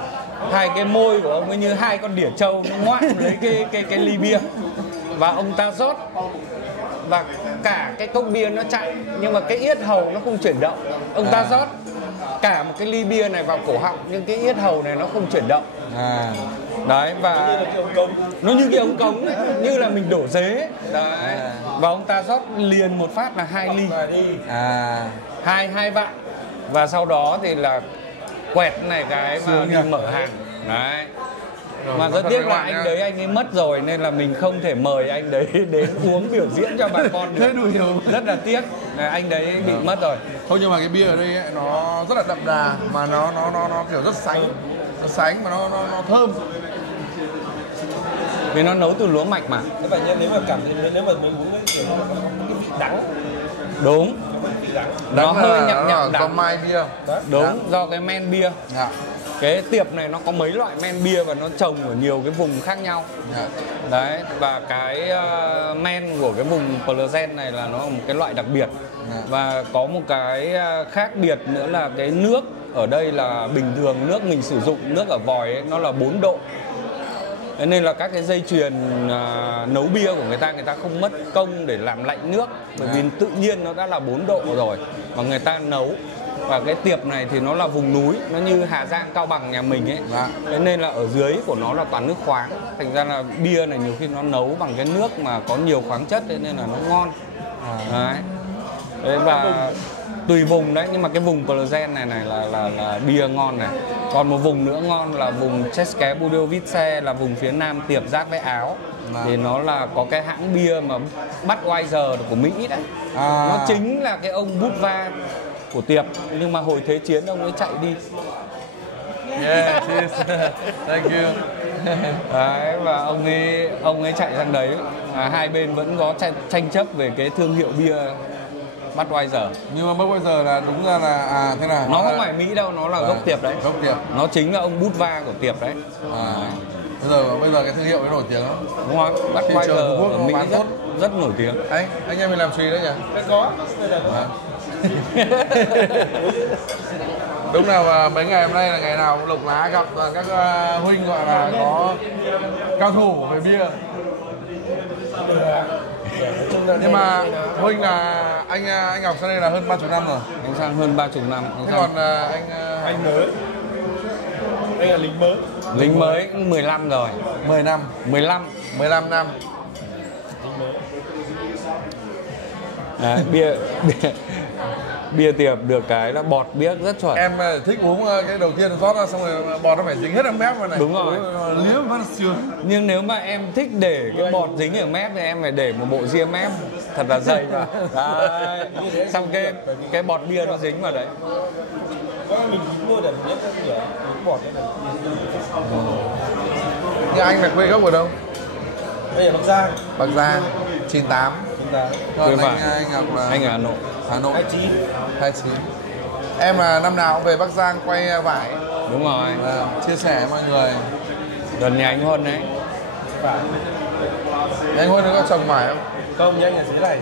hai cái môi của ông ấy như hai con đỉa trâu nó ngoạm lấy cái ly bia. Và ông ta rót và cả cái cốc bia nó chạy nhưng mà cái yết hầu nó không chuyển động. Ông ta rót cả một cái ly bia này vào cổ họng nhưng cái yết hầu này nó không chuyển động. Đấy, và nó như cái ống cống ấy, như là mình đổ dế. Đấy. Và ông ta rót liền một phát là 2 ly. Hai vại. Và sau đó thì là quẹt này cái mà đi mở hàng. Đấy. Mà rất tiếc là anh đấy anh ấy mất rồi nên là mình không thể mời anh đấy đến uống biểu diễn cho bà con được. Rất là tiếc, anh đấy bị mất rồi. Thôi nhưng mà cái bia ở đây ấy, nó rất là đậm đà mà nó kiểu rất sánh mà nó thơm. Vì nó nấu từ lúa mạch mà. Thế vậy nên nếu mà cảm thấy nếu mà mình uống ấy thì nó có cái vị đắng. Đúng. Nó hơi nhạt đắng. Do mai bia. Đúng, do cái men bia. Cái tiệp này nó có mấy loại men bia và nó trồng ở nhiều cái vùng khác nhau. Đấy, và cái men của cái vùng Plzeň này là nó một cái loại đặc biệt. Và có một cái khác biệt nữa là cái nước ở đây là bình thường nước mình sử dụng, nước ở vòi ấy, nó là 4 độ. Thế nên là các cái dây chuyền nấu bia của người ta không mất công để làm lạnh nước. Bởi vì tự nhiên nó đã là 4 độ rồi và người ta nấu. Và cái tiệp này thì nó là vùng núi, nó như Hà Giang, Cao Bằng nhà mình ấy. Thế nên là ở dưới của nó là toàn nước khoáng. Thành ra là bia này nhiều khi nó nấu bằng cái nước mà có nhiều khoáng chất nên là nó ngon. Đấy. Đấy, và tùy vùng đấy, nhưng mà cái vùng Plzeň này là bia ngon này. Còn một vùng nữa ngon là vùng České Budějovice, là vùng phía nam tiệp giáp với Áo. Thì nó là có cái hãng bia mà Budweiser của Mỹ đấy. Nó chính là cái ông Budva của tiệp, nhưng mà hồi Thế Chiến ông ấy chạy đi. Yeah, cheers. Thank you. Đấy, và ông ấy chạy sang đấy. Hai bên vẫn có tranh chấp về cái thương hiệu bia Budweiser. Nhưng mà Budweiser là đúng ra là thế nào? Nó không phải Mỹ đâu, nó là gốc tiệp đấy. Gốc tiệp. Nó chính là ông Budva của tiệp đấy. Bây giờ cái thương hiệu ấy nổi tiếng lắm. Đúng không? Budweiser ở Mỹ rất nổi tiếng. Anh em mình làm suy đấy nhỉ? Có. Đúng là mấy ngày hôm nay là ngày nào cũng lục lá gặp các huynh gọi là có cao thủ về bia. Nhưng mà huynh là anh học sang đây là hơn 30 năm rồi. Anh sang hơn 30 năm. Thế còn anh mới. Đây là lính mới. Lính mới 15 rồi. 10 năm. 15 năm. Đấy, bia tiệp được cái là bọt biếc rất chuẩn. Em thích uống cái đầu tiên rót ra xong rồi bọt nó phải dính hết ở mép vào này. Đúng rồi. Liếm vẫn sướng. Nhưng nếu mà em thích để cái bọt dính ở mép thì em phải để một bộ ria mép thật là dày vào. Đấy. Xong cái bọt bia nó dính vào đấy. Mình mua để biết cái bọt đấy này. Nhưng anh là quê gốc ở đâu? Đây là Bắc Giang. Bắc Giang 98. Còn anh Ngọc là anh ở Hà Nội. Hà Nội 29. Em là năm nào cũng về Bắc Giang quay vải. Đúng rồi. Chia sẻ với mọi người. Gần nhà anh Huân đấy. Anh Huân có trồng vải không? Không, nhanh ở dưới này.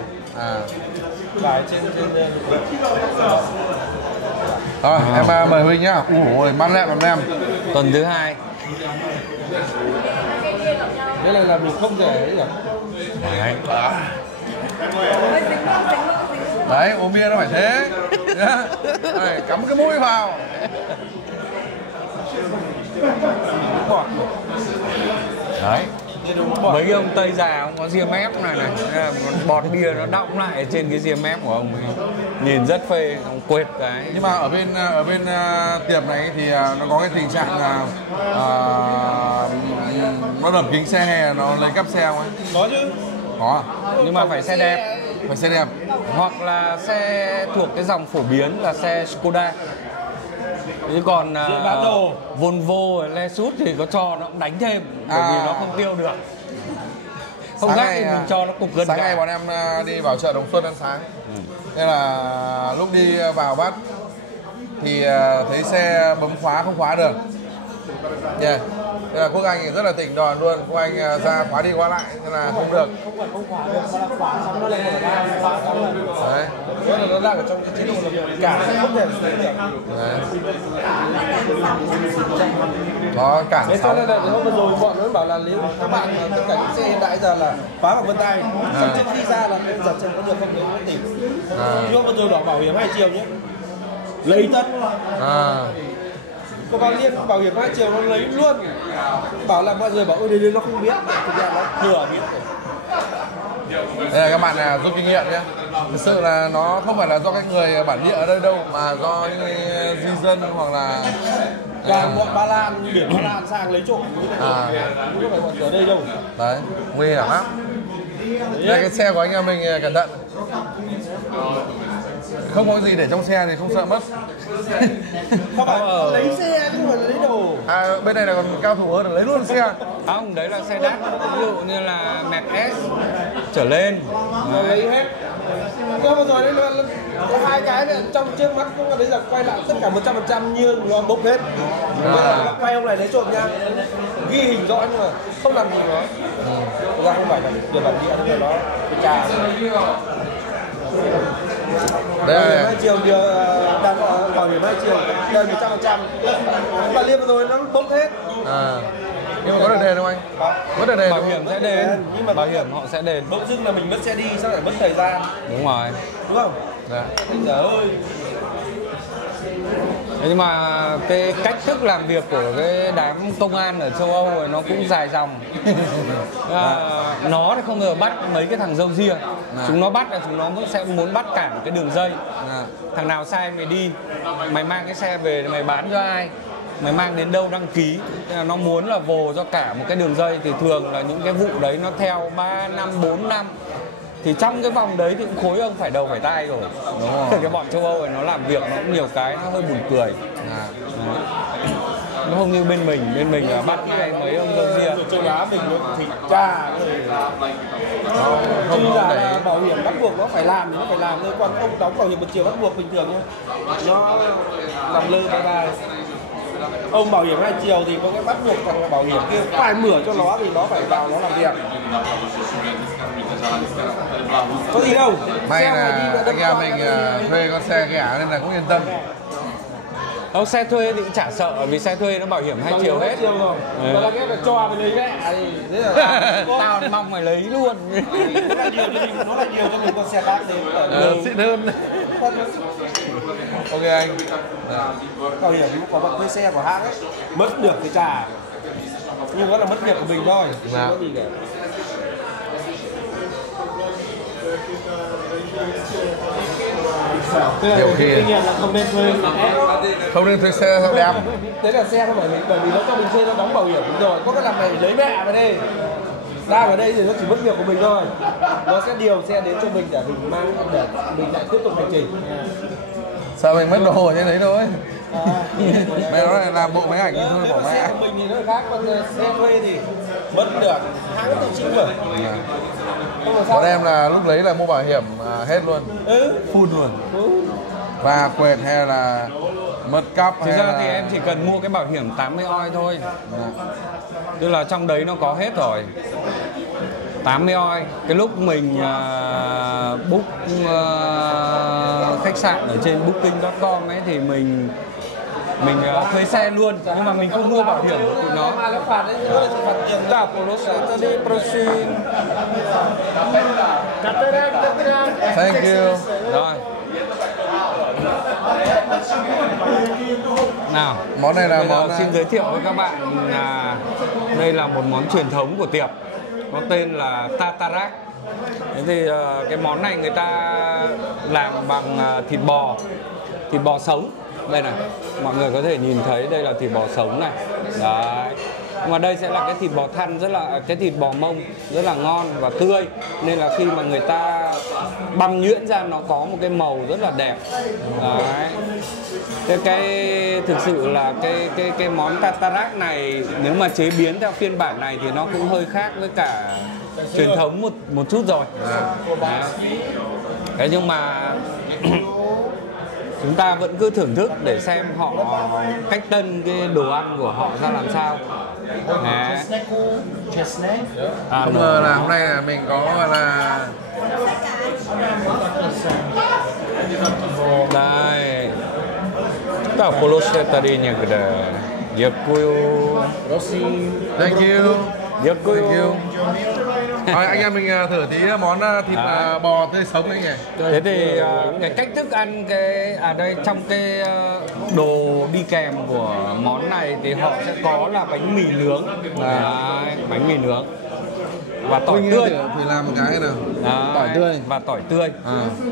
Vải trên Rồi, em mời Huynh nhá. Ui, mát lẹ lắm em. Tuần thứ 2. Thế này là mình không rẻ đấy nhỉ? Đấy, uống bia nó phải thế. Đấy, cắm cái mũi vào. Đấy. Mấy cái ông Tây già ông có ria mép này này, bọt bia nó đọng lại trên cái ria mép của ông ấy. Nhìn rất phê, ông quệt cái. Nhưng mà ở bên tiệm này thì nó có cái tình trạng là nó đập kính xe hay là nó lấy cắp xe không ấy? Có chứ. Có. Nhưng mà phải xe đẹp. Phải xe đẹp. Hoặc là xe thuộc cái dòng phổ biến là xe Skoda. Chứ còn Volvo, Lexus thì có cho nó cũng đánh thêm bởi vì nó không tiêu được. Không gác thì mình cho nó cục gần. Sáng nay bọn em đi vào chợ Đồng Xuân ăn sáng. Nên là lúc đi vào bắt thì thấy xe bấm khóa không khóa được. Yeah. Thế là Quốc Anh thì rất là tỉnh đòn luôn. Quốc Anh ra khóa đi khóa lại nên là không được. Không khóa được, mà là khóa xong nó lại mở ra, khóa xong rồi. Đấy. Thế là nó đang ở trong cái chế độ là cả không thể được. Đấy. Có cản thế cho nên là hôm vừa rồi bọn nó bảo là nếu các bạn tất cả những xe hiện đại giờ là khóa bằng vân tay, xong trước khi ra là giật chân có được không được nó tìm. Nhưng vừa rồi đỏ bảo hiểm 2 triệu nhé, lấy tất. Có bao nhiêu bảo hiểm 2 triệu nó lấy luôn, bảo là mọi người bảo ôi đây nó không biết, thực ra nó thừa biết rồi. Đây là các bạn rút kinh nghiệm nhé. Thực sự là nó không phải là do các người bản địa ở đây đâu, mà do những di dân hoặc là bọn Ba Lan, biển Ba Lan sang lấy trộm. Không phải bọn ở đây đâu. Đấy, nguy hiểm lắm. Đây cái xe của anh em mình cẩn thận. Không có gì để trong xe thì không sợ mất. Không phải lấy xe chứ không phải lấy đồ. Bên này là còn cao thủ hơn, lấy luôn xe. Không, đấy là xe đắt, ví dụ như là Mercedes trở lên. Nó lấy hết. Cơ mà rồi đấy nó hai cái này trong trước mắt cũng là đấy là quay lại tất cả 100% như nó bốc hết. Nó quay ông này lấy trộm nha. Ghi hình rõ nhưng mà không làm gì nó. Thực ra không phải là điều bản địa nhưng mà nó trà. Bảo hiểm 2 triệu bảo hiểm 2 triệu đời 100%. Và liên rồi nó bốc hết. Nhưng mà có được đền không anh? Có được đền. Bảo hiểm sẽ đền, nhưng mà bảo hiểm họ sẽ đền. Bỗng dưng là mình mất xe đi, sao lại mất thời gian? Đúng rồi. Đúng không? Dạ. Trời ơi. Nhưng mà cái cách thức làm việc của cái đám công an ở châu Âu nó cũng dài dòng. Nó thì không ngờ bắt mấy cái thằng râu ria. Chúng nó bắt là chúng nó sẽ muốn bắt cả một cái đường dây. Thằng nào sai mày đi, mày mang cái xe về mày bán cho ai, mày mang đến đâu đăng ký. Nó muốn là vồ cho cả một cái đường dây. Thì thường là những cái vụ đấy nó theo 3 năm, 4 năm. Thì trong cái vòng đấy thì cũng khối ông phải đầu phải tai rồi. Đúng rồi. Cái bọn châu Âu này nó làm việc nó cũng nhiều cái nó hơi buồn cười. Nó không như bên mình là bắt ngay mấy ông râu ria. Châu Á mình nó thịt cha không là bảo hiểm bắt buộc nó phải làm thì nó phải làm thôi. Còn ông đóng bảo hiểm 1 triệu bắt buộc bình thường nhá, nó làm lơ bye bye. Ông bảo hiểm 2 triệu thì có cái bắt buộc, còn bảo hiểm kia phải mửa cho nó thì nó phải vào nó làm việc. Có gì đâu. May là anh em mình thuê con xe ghẻ nên là cũng yên tâm. Ông xe thuê thì cũng chả sợ vì xe thuê nó bảo hiểm 2 triệu hết. Rồi. Nó là cái là cho mày lấy ghẻ thì thế là tao mong mày lấy luôn. Nó là nhiều cho mình con xe khác đến xịn hơn. Ok anh. Bảo hiểm có bọn thuê xe của hãng ấy, mất được thì trả. Nhưng đó là mất việc của mình thôi. Không có gì cả. Nhiều khi kinh nghiệm là không nên thuê xe sao đẹp. Thế là xe không phải mình, bởi vì nó cho mình thuê nó đóng bảo hiểm rồi, có cái làm này lấy mẹ vào đây. Ra ở đây thì nó chỉ mất việc của mình thôi. Nó sẽ điều xe đến cho mình để mình mang để mình lại tiếp tục hành trình. Sao mình mất đồ ở trên đấy thôi. Mày nói là làm bộ máy ảnh thôi bỏ mẹ. Xe của mình thì nó khác, còn xe thuê thì mất được hãng tự chịu rồi. Bọn em là lúc lấy là mua bảo hiểm hết luôn, full luôn. Và quẹt hay là mất cắp. Thực ra thì em chỉ cần mua cái bảo hiểm 80 oi thôi. Tức là trong đấy nó có hết rồi. 80 oi. Cái lúc mình book khách sạn ở trên booking.com ấy thì mình thuê xe luôn, nhưng mà mình không mua bảo hiểm của tụi nó. Thank you. Rồi. Nào, món này là món xin giới thiệu với các bạn là đây là một món truyền thống của tiệm, có tên là Tatarak. Thế thì cái món này người ta làm bằng thịt bò sống. Đây này, mọi người có thể nhìn thấy đây là thịt bò sống này. Đấy. Nhưng mà đây sẽ là cái thịt bò thăn, cái thịt bò mông rất là ngon và tươi, nên là khi mà người ta băm nhuyễn ra nó có một cái màu rất là đẹp. Đấy. Cái thực sự là cái món Tatarak này nếu mà chế biến theo phiên bản này thì nó cũng hơi khác với cả truyền thống một chút rồi. Đấy. Thế nhưng mà chúng ta vẫn cứ thưởng thức để xem họ cách tân cái đồ ăn của họ ra làm sao. Không ngờ là hôm nay là mình có là đây ta polosetaria gede. Yakuyo. thank you. Yakuyo. Thôi anh em mình thử tí món thịt bò tươi sống anh nhỉ. Thế thì cái cách thức ăn đây trong cái đồ đi kèm của món này thì họ sẽ có là bánh mì nướng. Đấy, bánh mì nướng và tỏi tươi. Thử làm một cái nào. Đấy, tỏi tươi và tỏi tươi.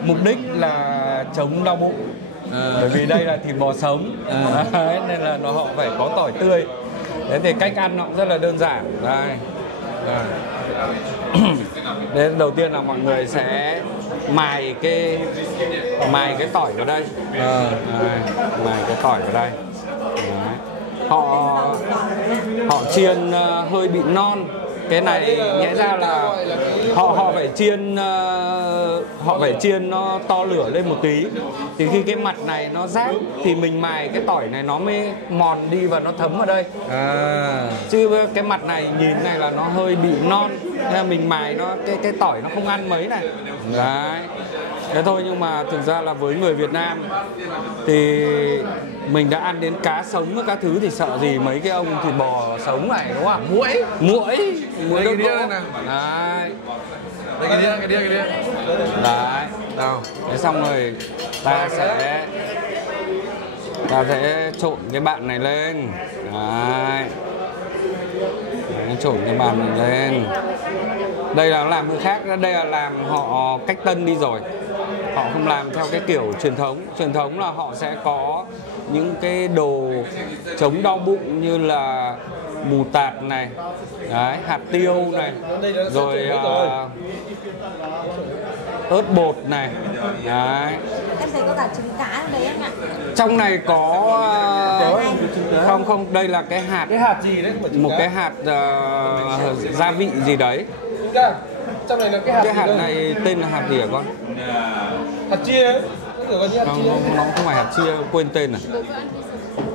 Mục đích là chống đau bụng. Bởi vì đây là thịt bò sống. Đấy, nên là họ phải có tỏi tươi. Thế thì cách ăn nó cũng rất là đơn giản. Đây. Đến đầu tiên là mọi người sẽ mài cái tỏi vào đây. Mài cái tỏi vào đây. Đấy. Họ chiên hơi bị non. Cái này nhẽ ra là họ phải chiên nó to lửa lên một tí, thì khi cái mặt này nó rát thì mình mài cái tỏi này nó mới mòn đi và nó thấm vào đây. Chứ cái mặt này nhìn này là nó hơi bị non, nên mình mài nó cái tỏi nó không ăn mấy này. Đấy. Thế thôi, nhưng mà thực ra là với người Việt Nam thì mình đã ăn đến cá sống với các thứ thì sợ gì mấy cái ông thịt bò sống này, đúng không? Muỗi cái đĩa đây nào. Đấy. Đây cái đĩa. Đấy. Nào. Thế xong rồi ta sẽ trộn cái bạn này lên. Đấy. Trộn cái bàn này lên. Đây là làm hơi khác, đây là làm họ cách tân đi rồi. Họ không làm theo cái kiểu truyền thống. Truyền thống là họ sẽ có những cái đồ chống đau bụng như là mù tạt này, đấy, hạt tiêu này, rồi ớt bột này. Đấy. Em thấy có cả trứng cá ở đấy anh ạ. Trong này có không, đây là cái hạt gì đấy? Một cái hạt gia vị gì đấy. Trong này là cái hạt này tên là hạt gì hả con? Hạt chia. Nó không phải hạt chia, quên tên rồi.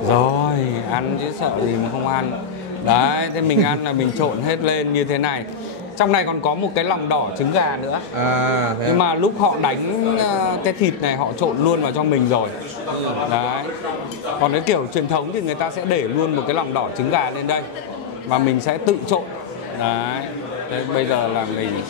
Rồi, ăn chứ sợ gì mà không ăn. Đấy, thế mình ăn là mình trộn hết lên như thế này. Trong này còn có một cái lòng đỏ trứng gà nữa. Nhưng mà lúc họ đánh cái thịt này họ trộn luôn vào cho mình rồi. Đấy. Còn cái kiểu truyền thống thì người ta sẽ để luôn một cái lòng đỏ trứng gà lên đây và mình sẽ tự trộn. Đấy. Thế bây giờ là mình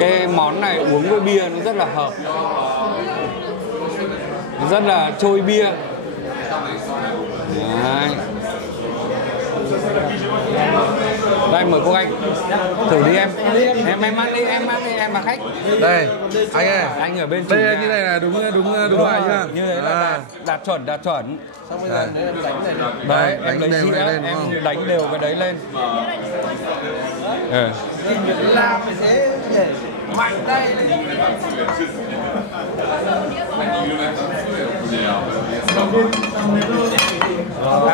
cái món này uống với bia nó rất là hợp, rất là trôi bia. Đấy. Đây mời cô anh thử đi em ăn đi, em là khách. Đây anh ơi, anh ở bên chủ đây nhà. như này là đúng bài chưa? Như thế là đạt chuẩn. Xong bây giờ em đánh này. Đấy, đánh em lấy đều dĩa, cái lên, em đúng không? đánh đều cái đấy lên. Làm phải thế để mạnh tay lên.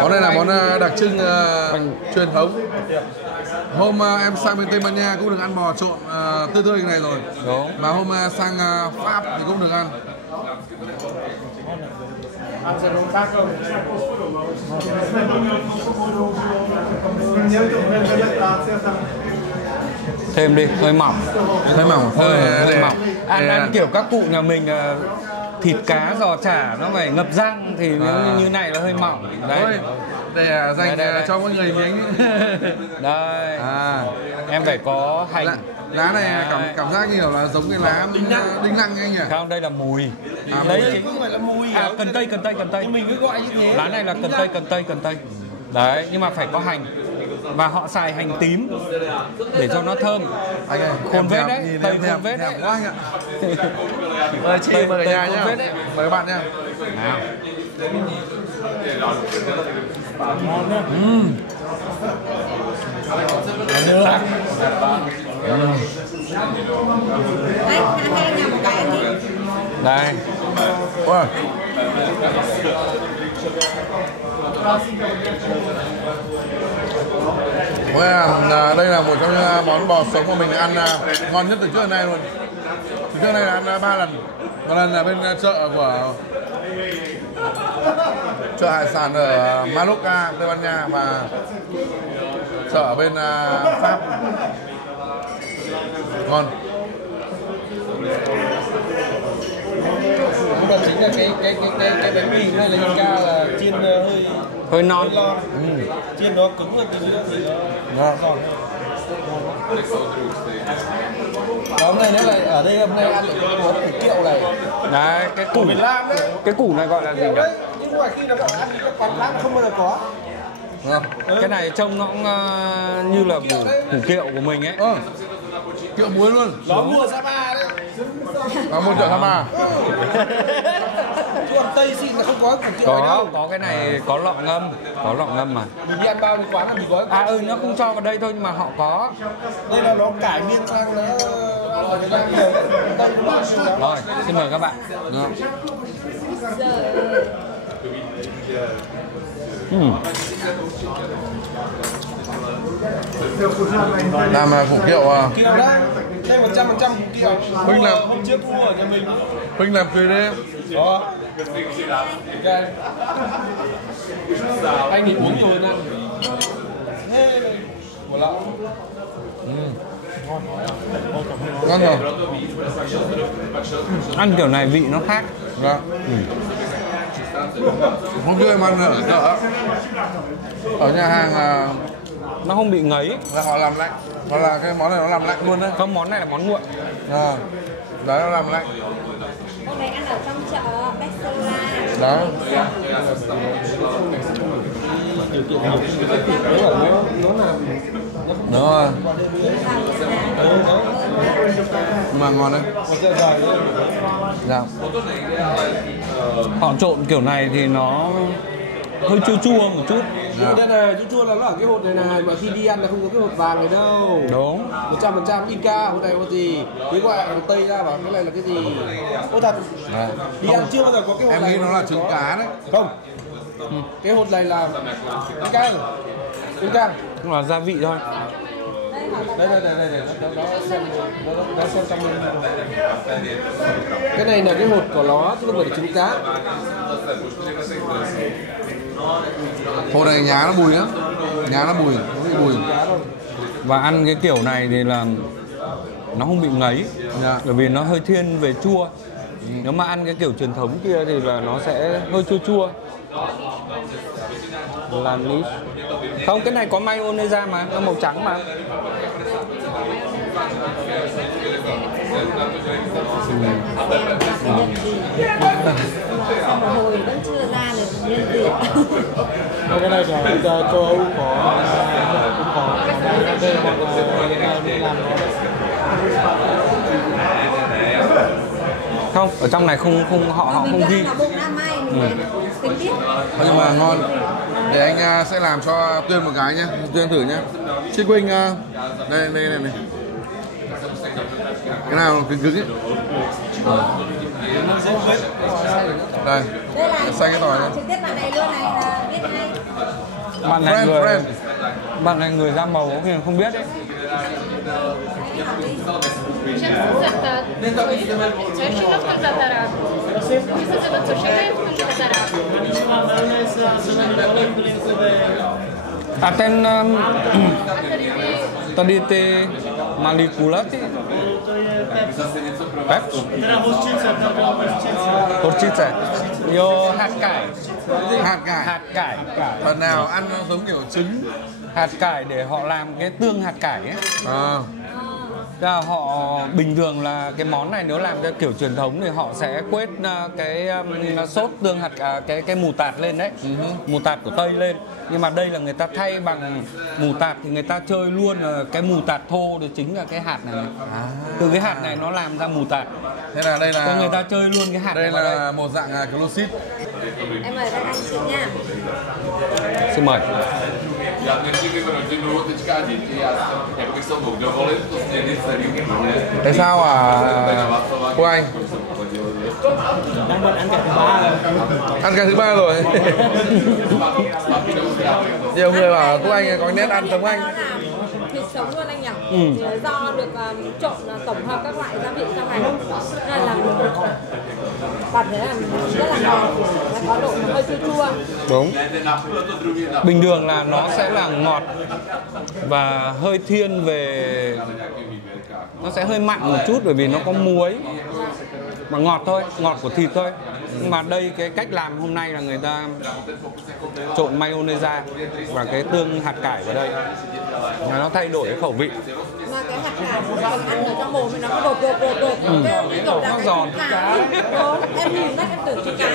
Món này là món đặc trưng truyền thống. Hôm em sang bên Tây Ban Nha cũng được ăn bò trộn tươi tươi này rồi. Đúng. Mà hôm sang Pháp thì cũng được ăn. Thêm đi, hơi mỏng. Hơi mỏng. Hơi mỏng. Ăn kiểu các cụ nhà mình thịt cá giò chả nó phải ngập răng thì nếu như này là hơi mỏng. Đấy. Để dành cho mọi người miếng. Đây. Em phải có hành. Lá này cảm giác như là giống cái lá đinh lăng anh nhỉ? Không, đây là mùi. Đây không phải là mùi. Cần tây. Mình cứ gọi như thế. Lá này là cần tây. Đấy, nhưng mà phải có hành. Và họ xài hành tím để cho nó thơm. Anh ơi, khôn vết đấy, tây khôn vết đấy. Quá anh ạ. Mời chị, mời cả nhà nhá. Mời các bạn nhá. Nào. Đấy, hai nhà một cái ăn đi. Đây. Wow. Đây là một trong những món bò sống mà mình ăn ngon nhất từ trước đến nay luôn. Từ trước đến nay là ăn 3 lần. Một lần là bên chợ của chợ hải sản ở Mallorca, Tây Ban Nha, và chợ ở bên Pháp. Ngon. Nhưng mà chính là cái bánh mì hay là hình ca là chiên hơi non. Chiên nó cứng hơn tí nữa thì nó giòn. Hôm nay nữa là ở đây hôm nay ăn được món củ kiệu này. Đấy, cái củ Việt Nam đấy. Cái củ này gọi là gì nhỉ? Nhưng mà khi nó bảo ăn thì các quán khác không bao giờ có. Cái này trông nó cũng như là củ kiệu của mình ấy. Kiệu muối luôn. Nó mua Sapa đấy. Nó mua chợ Sapa. Chứ còn Tây xin là không có củ kiệu này đâu. Có cái này có lọ ngâm mà. Mình đi ăn bao nhiêu quán là mình có. Nó không cho vào đây thôi nhưng mà họ có. Đây là nó cải biên sang nó ở Việt Nam nhiều. Tây nó bao nhiêu lắm. Rồi, xin mời các bạn. Làm củ kiệu Kiệu đấy. Đây 100% củ kiệu. Huynh làm hôm trước mua ở nhà mình. Huynh làm cười đấy. Đó. Anh định uống rồi nè. Một lọ. Ngon rồi. Ăn kiểu này vị nó khác. Hôm trước em ăn ở chợ, ở nhà hàng nó không bị ngấy là họ làm lạnh, hoặc là cái món này nó làm lạnh luôn đấy. Không, món này là món nguội. Đấy, nó làm lạnh. Hôm nay ăn ở trong chợ Barcelona. Đó. Đúng rồi. Mà ngon đấy. Dạ. Họ trộn kiểu này thì nó hơi chua chua một chút. Đây này, chua là nó ở cái hột này này, mà khi đi ăn là không có cái hột vàng này đâu. Đúng. 100% Inca, hột này hột gì? Tiếng gọi hàng Tây ra bảo cái này là cái gì? Ô thật. Đi ăn chưa bao giờ có cái hột em này. Em nghĩ nó là trứng cá đấy. Không. Cái hột này là Inca. Inca. Nhưng mà gia vị thôi. Đây, nó xem trong mình. Cái này là cái hột của nó chứ không phải là trứng cá. Hột này nhá nó bùi lắm. Nhá nó bùi, nó bị bùi. Và ăn cái kiểu này thì là nó không bị ngấy. Bởi vì nó hơi thiên về chua. Nếu mà ăn cái kiểu truyền thống kia thì là nó sẽ hơi chua chua. Làm ní. Không, cái này có mayonnaise mà, nó màu trắng mà. Xong một hồi vẫn chưa ra được nhân gì. Cái này là châu Âu có, cũng có. Đây là bọn đi làm nó. Không, ở trong này họ không ghi. Nhưng mà ngon. Để anh sẽ làm cho Tuyên một cái nhé. Tuyên thử nhé. Chị Quỳnh, đây này. Cái nào cứng cứng ấy. Đây, xay cái tỏi này. Trực tiếp bạn này luôn này là biết ngay. Bạn này người da màu có khi không biết đấy. Ten tadi te manipulati. Horčice. Yo hạt cải. Hạt cải. Phần nào ăn nó giống kiểu trứng. Hạt cải để họ làm cái tương hạt cải ấy. Họ bình thường là cái món này nếu làm theo kiểu truyền thống thì họ sẽ quết cái sốt tương hạt cái mù tạt lên đấy, mù tạt của Tây lên. Nhưng mà đây là người ta thay bằng mù tạt thì người ta chơi luôn cái mù tạt thô, thì chính là cái hạt này. Từ cái hạt này nó làm ra mù tạt. Thế là đây là người ta chơi luôn cái hạt đây này là đây. một dạng glucid. Em mời các anh chị nha. Xin mời. Já dnešní vypadá, že budou teďka děti a jak bych se mohl dovolit to směnit celý úplně. Tại sao cô anh? Đang bận ăn cả thứ ba rồi. Ăn cái thứ ba rồi. Nhiều người bảo cô anh có nét ăn giống anh. Thịt sống luôn anh nhỉ? Thì do được trộn tổng hợp các loại gia vị trong này nên là bạn thấy là rất là ngọt, nó có độ hơi chua chua. Đúng. Bình thường là nó sẽ là ngọt và hơi thiên về, nó sẽ hơi mặn một chút bởi vì nó có muối, mà ngọt thôi, ngọt của thịt thôi. Nhưng mà đây cái cách làm hôm nay là người ta trộn mayonnaise và cái tương hạt cải vào đây, nó thay đổi cái khẩu vị. Mà cái hạt cải mình ăn ở trong mồm thì nó có đột nó giòn. Em nhìn mắt em tưởng chữ cá.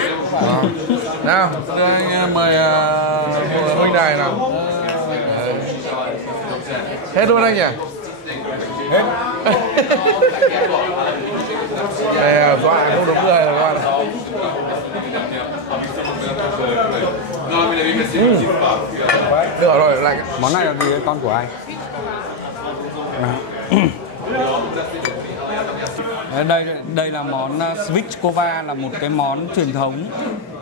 Nào, đưa anh mời huynh đài nào. Hết luôn anh nhỉ? Hết. Đây dọa không đúng người rồi các bạn. Được rồi, lạnh. Món này là gì con của ai? Đây là món svitkova, là một cái món truyền thống,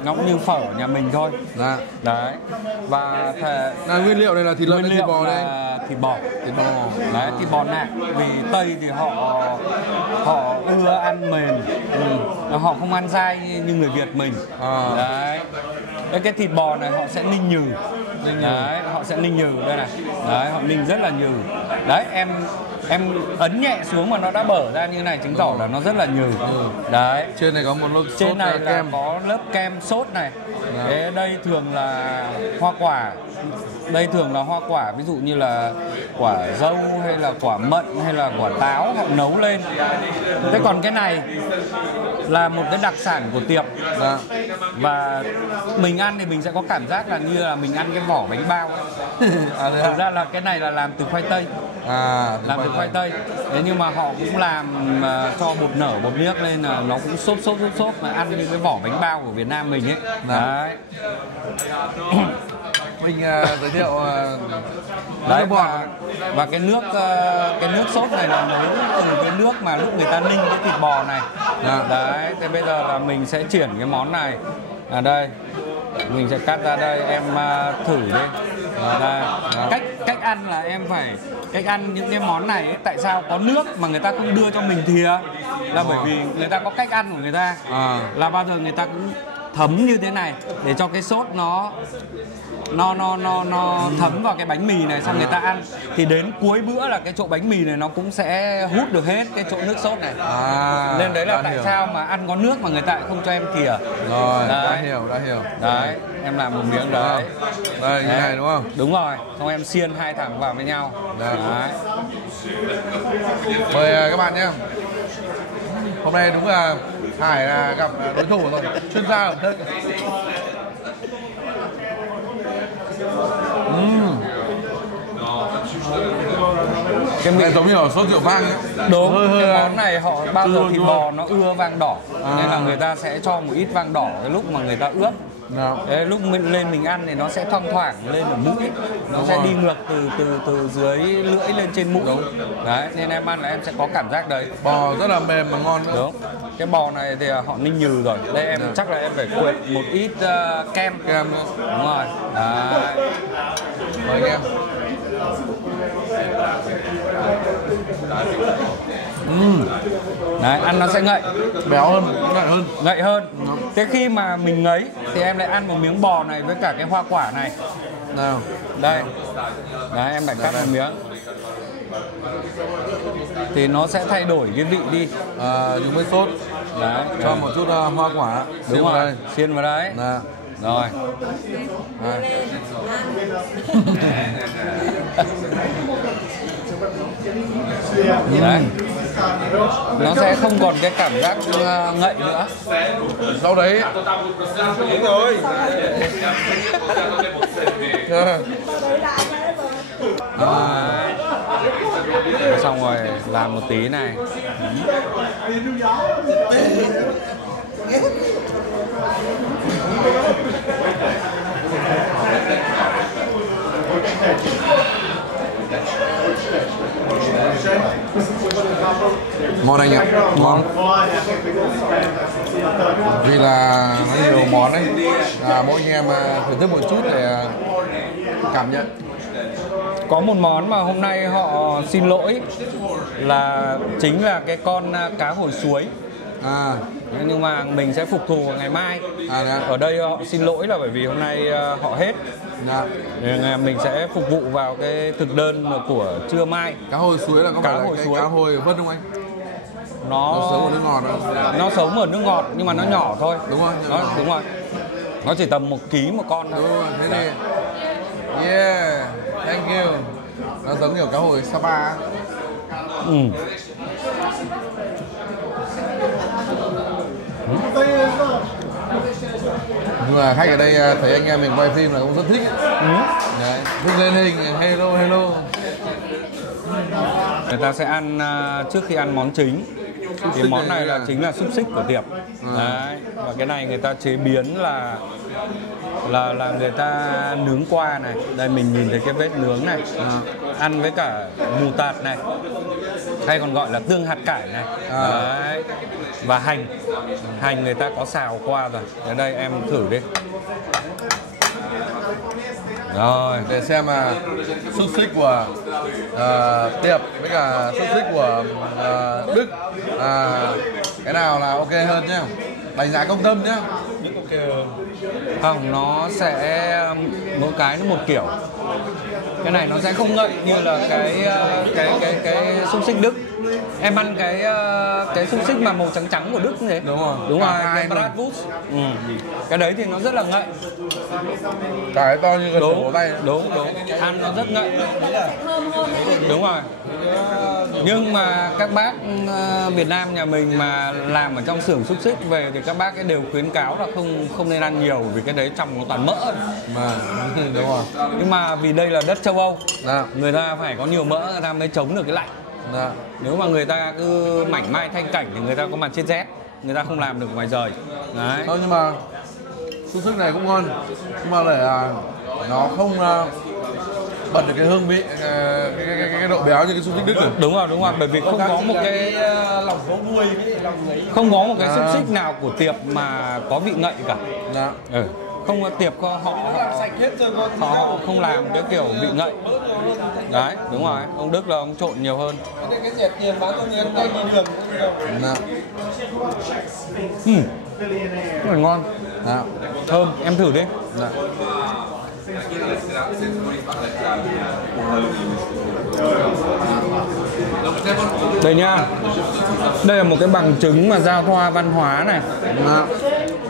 nó cũng như phở nhà mình thôi. Dạ. Đấy. Và nguyên liệu này là thịt lợn hay thịt bò đây? Thịt bò. Đấy, thịt bò nạc. Vì Tây thì họ ưa ăn mềm, họ không ăn dai như người Việt mình. Đấy. Cái thịt bò này họ sẽ ninh nhừ. Đấy, họ sẽ ninh nhừ đây này. Đấy, họ ninh rất là nhừ. Đấy, em ấn nhẹ xuống mà nó đã bở ra như này chứng tỏ là nó rất là nhừ. Đấy. Trên này có một lớp trên sốt này là kem. có lớp kem sốt này. Thế đây thường là hoa quả. Đây thường là hoa quả, ví dụ như là quả dâu hay là quả mận hay là quả táo họ nấu lên. Thế còn cái này là một cái đặc sản của tiệm. Và mình ăn thì mình sẽ có cảm giác là như là mình ăn cái vỏ bánh bao ấy. Thực ra là cái này là làm từ khoai tây. Làm từ khoai tây. Thế nhưng mà họ cũng làm cho bột nở bột miếc lên là nó cũng xốp mà ăn như cái vỏ bánh bao của Việt Nam mình ấy. Đấy. Mình giới thiệu đấy, và cái nước sốt này là nấu từ cái nước mà lúc người ta ninh cái thịt bò này. Đấy, thế bây giờ là mình sẽ chuyển cái món này đây, mình sẽ cắt ra đây, em thử đi. Cách ăn là em phải cách ăn những cái món này ấy, tại sao có nước mà người ta không đưa cho mình thìa là bởi vì người ta có cách ăn của người ta là bao giờ người ta cũng thấm như thế này để cho cái sốt nó thấm vào cái bánh mì này, xong người ta ăn thì đến cuối bữa là cái chỗ bánh mì này nó cũng sẽ hút được hết cái chỗ nước sốt này. Nên đấy là tại sao mà ăn có nước mà người ta lại không cho em thìa. Rồi, đã hiểu. Đấy, em làm một miếng đấy. Đây, cái này đúng không? Đúng rồi, xong em xiên hai thằng vào với nhau. Đấy. Mời các bạn nhé. Hôm nay đúng là Hải là gặp đối thủ rồi, chuyên gia ở đây. Cái này giống như là sốt rượu vang ấy. Đúng, cái món này họ bao giờ thịt bò nó ưa vang đỏ nên là người ta sẽ cho một ít vang đỏ cái lúc mà người ta ướp. Đấy, lúc mình lên mình ăn thì nó sẽ thoang thoảng lên ở mũi, nó sẽ đi ngược từ dưới lưỡi lên trên mũi. Đấy, nên em ăn là em sẽ có cảm giác đấy. Bò rất là mềm mà ngon nữa. Đúng. Cái bò này thì họ ninh nhừ rồi. Đây em chắc là em phải quệt một ít kem. Kem nữa. Đúng rồi. Đấy. Mời anh em. Đấy, ăn nó sẽ ngậy, Béo hơn, ngậy hơn. Thế khi mà mình ngấy thì em lại ăn một miếng bò này với cả cái hoa quả này. Nào. Đây. Đấy, em lại cắt một miếng. Thì nó sẽ thay đổi cái vị đi. Dùng với sốt. Đấy, cho một chút hoa quả. Đúng rồi, xiên vào đấy. Rồi. Đấy. Nó sẽ không còn cái cảm giác ngậy nữa. Sau đấy. Đúng rồi. Xong rồi làm một tí này. Ngon anh ạ, ngon. Vì là nhiều món ấy, mỗi anh em thưởng thức một chút để cảm nhận. Có một món mà hôm nay họ xin lỗi là chính là cái con cá hồi suối. Nhưng mà mình sẽ phục thù vào ngày mai. Ở đây họ xin lỗi là bởi vì hôm nay họ hết. Nên mình sẽ phục vụ vào cái thực đơn của trưa mai. Cá hồi suối là có phải là cái cá hồi vớt không anh? Nó sống ở nước ngọt không? Nó sống ở nước ngọt nhưng mà nó nhỏ thôi. Đúng rồi. Đúng rồi. Nó chỉ tầm 1 kg một con thôi. Đúng rồi, thế này. Yeah, thank you. Nó giống kiểu cá hồi Sapa. Nhưng mà khách ở đây thấy anh em mình quay phim là cũng rất thích. Đấy, thích lên hình hello hello. Người ta sẽ ăn trước khi ăn món chính. Thì món này là chính là xúc xích của tiệm. Đấy. Và cái này người ta chế biến là người ta nướng qua này. Đây mình nhìn thấy cái vết nướng này. Ăn với cả mù tạt này, hay còn gọi là tương hạt cải này. Đấy. Và hành người ta có xào qua rồi. Ở đây em thử đi. Rồi, để xem mà xúc xích của tiệp với cả xúc xích của Đức cái nào là ok hơn nhá. Đánh giá công tâm nhá. Không, nó sẽ mỗi cái nó một kiểu. Cái này nó sẽ không ngậy như là cái xúc xích Đức. Em ăn cái xúc xích mà màu trắng trắng của Đức như thế. Đúng rồi. Đúng rồi, cái Bratwurst. Cái đấy thì nó rất là ngậy. Cái to như cái cổ tay. Đúng. Ăn nó rất ngậy. Đúng rồi. Nhưng mà các bác Việt Nam nhà mình mà làm ở trong xưởng xúc xích về thì các bác ấy đều khuyến cáo là không nên ăn nhiều vì cái đấy trong nó toàn mỡ. Mà đúng rồi. Nhưng mà vì đây là đất châu Âu, người ta phải có nhiều mỡ người ta mới chống được cái lạnh. Nếu mà người ta cứ mảnh mai thanh cảnh thì người ta có mặt chết rét, người ta không làm được ngoài trời. Đấy. Nhưng mà xúc xích này cũng ngon, nhưng mà để nó không bật được cái hương vị, cái độ béo như cái xúc xích Đức được. Đúng rồi, bởi vì không có một cái lòng gấu vui không có một cái xúc xích nào của tiệp mà có vị ngậy cả. Không có tiệp họ không làm cái kiểu vị ngậy. Đấy, đúng rồi, ông Đức là ông trộn nhiều hơn. Cái dẹp tiền bán tôi nhìn tay nhìn đường. Rất là ngon. Thơm, em thử đi. Đây nha. Đây là một cái bằng chứng mà giao thoa văn hóa này.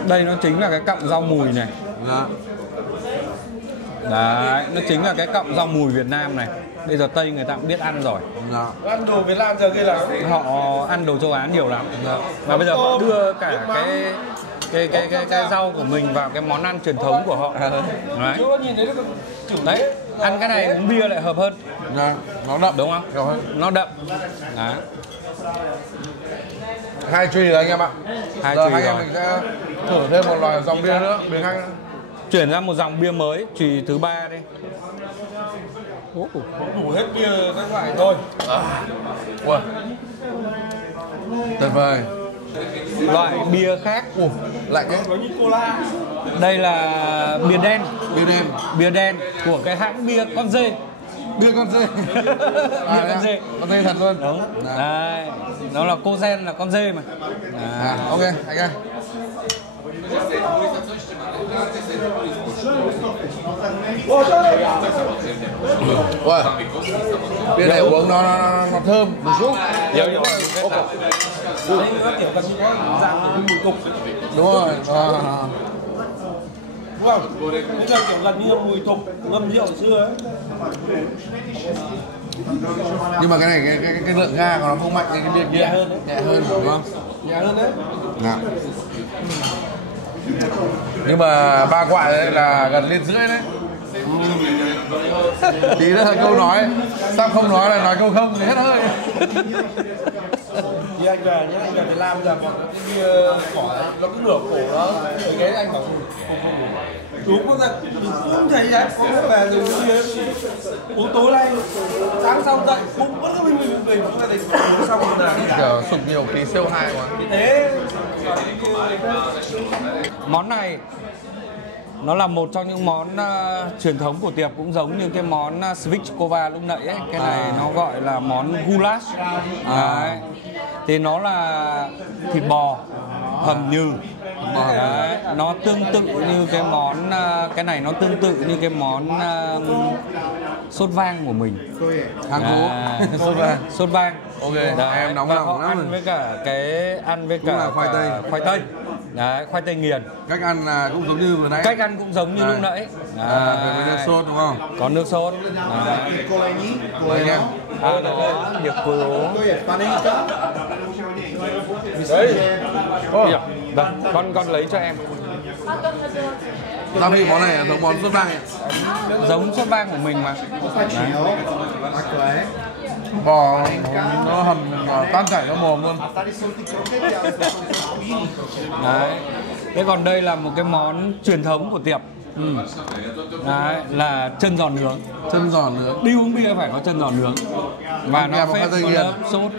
Đây nó chính là cái cọng rau mùi này. Đấy, nó chính là cái cọng rau mùi Việt Nam này. Bây giờ Tây người ta cũng biết ăn rồi. Ăn đồ Việt Nam giờ kia là họ ăn đồ châu Á nhiều lắm. Và bây giờ họ đưa cả cái rau của mình vào cái món ăn truyền thống của họ. Đấy, ăn cái này uống bia lại hợp hơn. Nó đậm đúng không? Nó đậm. Đấy. 2 truy rồi anh em ạ. Hai Giờ truy anh em rồi. mình sẽ thử thêm một loại dòng bia nữa, bia khác nữa. chuyển ra một dòng bia mới, chùy thứ 3 đi. Đủ hết bia các loại thôi. Wow. Tuyệt vời. Loại bia khác. Lại cái Có như cola. Đây là bia đen. bia đen. Bia đen của cái hãng bia con dê. Bia con dê. Bia con dê. Con dê thật luôn. Đúng. Đấy. Nó là cô gen là con dê mà. Ok, anh ơi. Wow. Bia này uống nó thơm một chút. Nhiều Đây nó kiểu cần dạng mùi tục. Đúng rồi. Đúng không? Bây giờ kiểu gần như mùi tục ngâm rượu xưa ấy. Nhưng mà cái này cái lượng ga của nó không mạnh như cái bia kia. Nhẹ hơn đúng không? Nhẹ hơn đấy. Dạ. Nhưng mà 3 quại đấy là gần lít rưỡi đấy. Tí nữa là câu nói, sao không nói là nói câu không thì hết hơi. Thì anh về nhé, anh về Việt Nam giờ còn cái bia cỏ nó cứ nửa cổ nó, cái ghế anh bảo đúng có thật, không thấy vậy, có về từ bia uống tối nay, sáng sau dậy cũng vẫn cứ mình gia đình uống xong rồi là Kiểu sụp nhiều tí CO2 quá. thế. Món này nó là một trong những món truyền thống của tiệp, cũng giống như cái món Svichkova lúc nãy ấy. Cái này nó gọi là món goulash. Đấy. Thì nó là thịt bò hầm nhừ. Đấy. Nó tương tự như cái món cái này nó tương tự như cái món sốt vang của mình. Hàng cú. Sốt vang. Ok. Đấy. Em nóng và lòng họ lắm ăn rồi. với cả Cũng là khoai tây. Đấy, khoai tây nghiền. Cách ăn cũng giống như vừa nãy. Cách ăn cũng giống như lúc nãy. Với nước sốt đúng không? Có nước sốt. Anh em. Nó được cố. Đấy. Vâng, con lấy cho em. Gia vị món này giống món sốt vang ấy. Giống sốt vang của mình mà. Bò nó hầm tan chảy nó mồm luôn. Đấy. Thế còn đây là một cái món truyền thống của tiệp. Đấy, là chân giò nướng. Chân giò nướng. Đi uống bia phải có chân giò nướng. Và nó phết có lớp sốt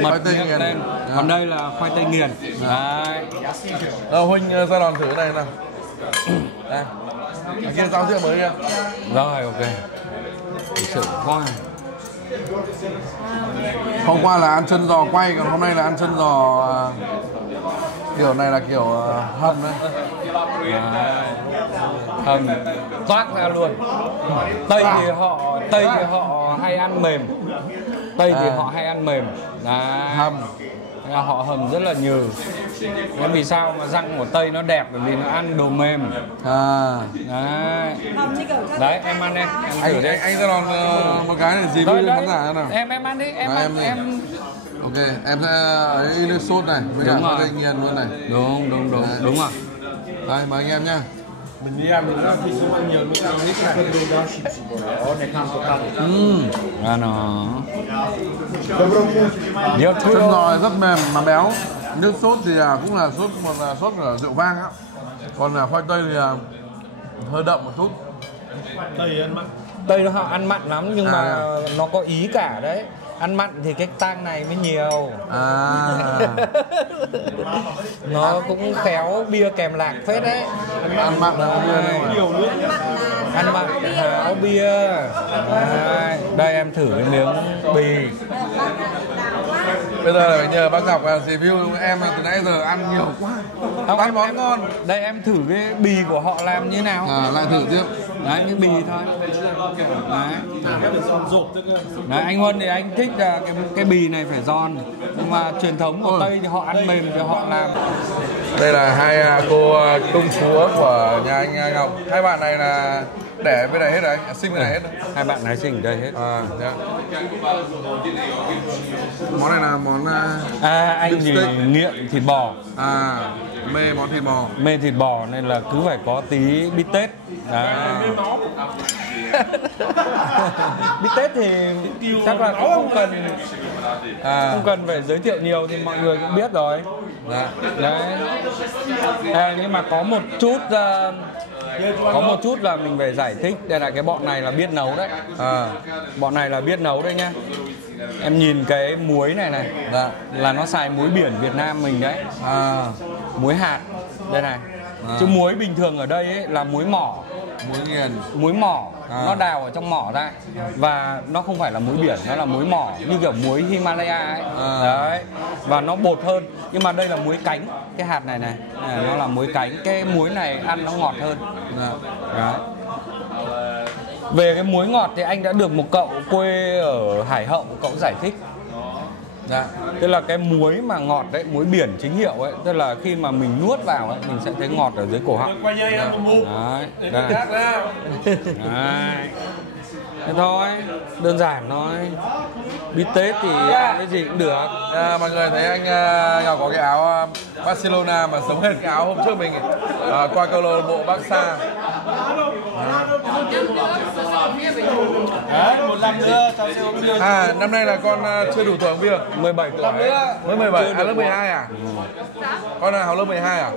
mật nghiền lên. Còn đây là khoai tây nghiền. Đấy. Huynh ra đòn thử cái này nào. Đây. Ở kia rau rượu mới kia. Rồi, ok. Lịch sử quá. Hôm qua là ăn chân giò quay, còn hôm nay là ăn chân giò kiểu này là kiểu hầm đấy. Hầm toát ra luôn. Tây thì họ hay ăn mềm. Tây thì họ hay ăn mềm. Đấy. Hầm. Họ hầm rất là nhừ. Thế vì sao mà răng của Tây nó đẹp? Bởi vì nó ăn đồ mềm. Đấy. Đấy, em ăn em thử đi. Anh ra đòn một cái này gì với khán giả nào. Em ăn đi, em Ok, em sẽ ấy nước sốt này với cả khoai tây nghiền luôn này. Đúng rồi. Đây, mời anh em nhá. Mình đi ăn mình ăn thì không ăn nhiều mình ăn ít này. Nó Chân giò rất mềm mà béo. Nước sốt thì cũng là sốt của rượu vang á. Còn khoai tây thì hơi đậm một chút. Tây ăn mặn. Tây nó họ ăn mặn lắm nhưng mà nó có ý cả đấy. Ăn mặn thì cái tang này mới nhiều. Nó cũng khéo bia kèm lạc phết đấy. Ăn mặn là bia Nhiều nước. Ăn mặn háo bia. Đây em thử cái miếng bì. Bây giờ phải nhờ bác Ngọc review em từ nãy giờ ăn nhiều quá. Không, ăn món ngon. Đây em thử cái bì của họ làm như nào. Lại thử tiếp. Đấy, cái bì thôi. Đấy, anh Huân thì anh thích là cái bì này phải giòn. Nhưng mà truyền thống của Tây thì họ ăn mềm thì họ làm. Đây là hai cô công chúa của nhà anh Ngọc. Hai bạn này là đẻ bên này hết đấy, sinh bên này hết. Hai bạn này sinh ở đây hết. Món này là món anh thì nghiện thịt bò. Mê món thịt bò. Mê thịt bò nên là cứ phải có tí bít tết. Bít tết thì chắc là cũng không cần phải giới thiệu nhiều thì mọi người cũng biết rồi. Đấy. Nhưng mà có một chút Có một chút là mình phải giải thích. Đây là cái bọn này là biết nấu đấy. Bọn này là biết nấu đấy nhá. Em nhìn cái muối này này, là nó xài muối biển Việt Nam mình đấy. Muối hạt đây này. Chứ muối bình thường ở đây ấy là muối mỏ. Muối nghiền. Muối mỏ, nó đào ở trong mỏ ra. Và nó không phải là muối biển, nó là muối mỏ, như kiểu muối Himalaya ấy. Đấy. Và nó bột hơn. Nhưng mà đây là muối cánh. Cái hạt này này, nó là muối cánh. Cái muối này ăn nó ngọt hơn. Đấy. Về cái muối ngọt thì anh đã được một cậu quê ở Hải Hậu, cậu giải thích. Tức là cái muối mà ngọt đấy, muối biển chính hiệu ấy, tức là khi mà mình nuốt vào ấy, mình sẽ thấy ngọt ở dưới cổ họng. Đấy. Thế thôi, đơn giản thôi. Bít tết thì ăn cái gì cũng được. Mọi người thấy anh Ngọc có cái áo Barcelona mà giống hệt cái áo hôm trước mình qua câu lạc bộ Barca. Một năm nữa cháu sẽ uống bia. Năm nay là con chưa đủ tuổi uống bia. 17 tuổi. Mới 17, lớp 12 à? Con là học lớp 12 à?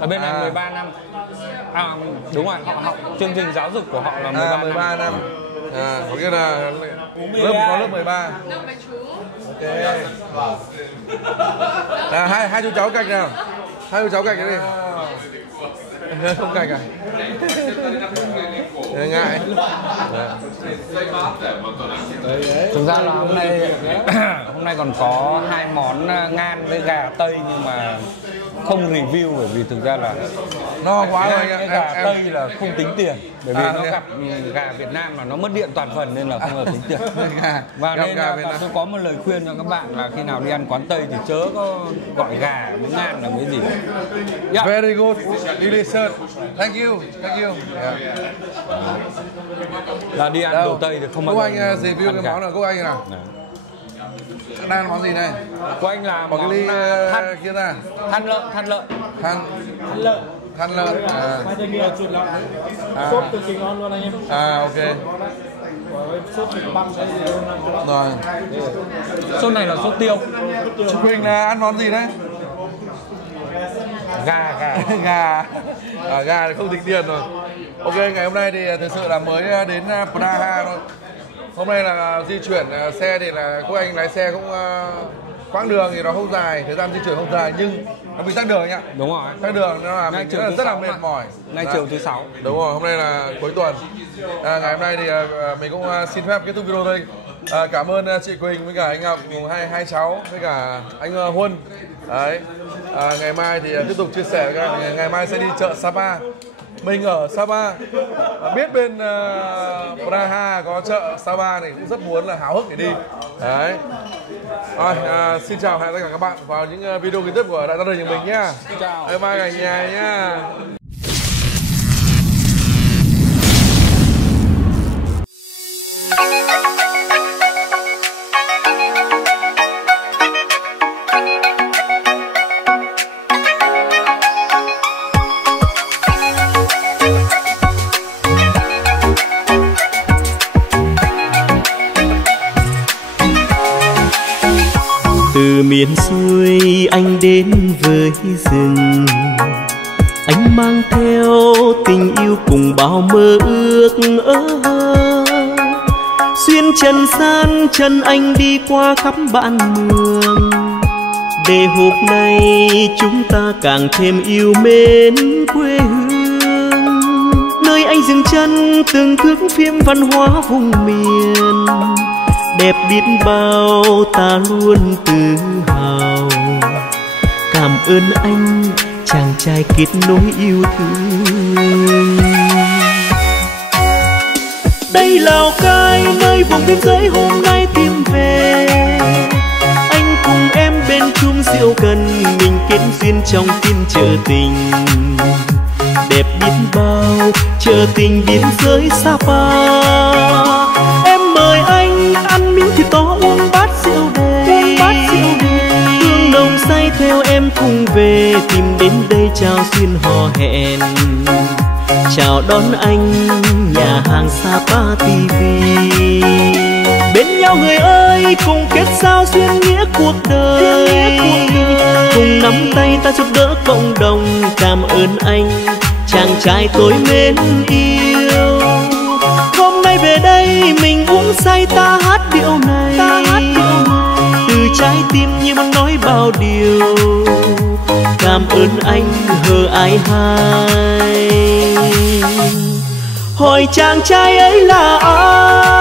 Ở bên này 13 năm. Đúng rồi, họ học chương trình giáo dục của họ là 13 năm. Có nghĩa là có lớp 13. Ok. Hai chú cháu cạnh nào. Hai chú cháu cạnh cái đi. Không cạnh à? Ngại. Thực ra là hôm nay còn có 2 món ngan với gà Tây nhưng mà không review bởi vì thực ra là no quá rồi. Cái gà Tây là không tính tiền bởi vì nó gặp gà Việt Nam là nó mất điện toàn phần nên là không hợp tính tiền. Và nên là tôi có một lời khuyên cho các bạn là khi nào đi ăn quán Tây thì chớ có gọi gà với ngan là cái gì. Very good, delicious. Thank you. Là đi ăn đồ Tây thì không bao giờ. Cô anh review cái món nào cô anh nào? Đang món gì này? Của anh là một cái ly kia ra. Than lợn. Than lợn. Sốt cực kỳ ngon luôn anh em. Ok. Sốt thịt băm đây rồi. Sốt này là sốt tiêu. Chị Quỳnh là ăn món gì đấy? Gà. Gà thì không tính tiền rồi. Ok, ngày hôm nay thì thực sự là mới đến Praha thôi. Hôm nay là di chuyển xe thì là cô anh lái xe cũng quãng đường thì nó không dài, thời gian di chuyển không dài nhưng nó bị tắc đường nhá. Đúng rồi. Tắc đường nó là mình rất là mệt mỏi. Ngay chiều thứ 6. Đúng rồi, hôm nay là cuối tuần. Ngày hôm nay thì mình cũng xin phép kết thúc video đây. Cảm ơn chị Quỳnh với cả anh Ngọc cùng hai cháu với cả anh Huân. Đấy. Ngày mai thì tiếp tục chia sẻ với các bạn. Ngày mai sẽ đi chợ Sapa. Mình ở Sapa, biết bên Praha có chợ Sapa này cũng rất muốn là háo hức để đi. Đấy. Rồi, xin chào hẹn tất cả các bạn vào những video kế tiếp của Đại Gia Đình nhà mình nhá. Chào. Bye bye cả nhà nhá. Từ miền xuôi anh đến với rừng, anh mang theo tình yêu cùng bao mơ ước xuyên trần gian chân anh đi qua khắp bạn mường, để hôm nay chúng ta càng thêm yêu mến quê hương, nơi anh dừng chân từng thước phim văn hóa vùng miền đẹp biết bao, ta luôn tự hào. Cảm ơn anh chàng trai kết nối yêu thương. Đây Lào Cai nơi vùng biên giới hôm nay tìm về, anh cùng em bên chung rượu cần, mình kết duyên trong phim chợ tình đẹp biết bao, chợ tình biên giới Sapa. Em mời anh ăn miếng thịt to uống bát rượu đầy, hương nồng say theo em cùng về, tìm đến đây chào duyên hò hẹn, chào đón anh nhà hàng Sapa TV. Bên nhau người ơi cùng kết giao duyên nghĩa cuộc đời, cùng nắm tay ta giúp đỡ cộng đồng. Cảm ơn anh chàng trai tôi mến yêu. Hôm nay về đây mình uống say ta hát điệu này, từ trái tim như muốn nói bao điều. Cảm ơn anh hờ ai hai. Hỏi chàng trai ấy là ai,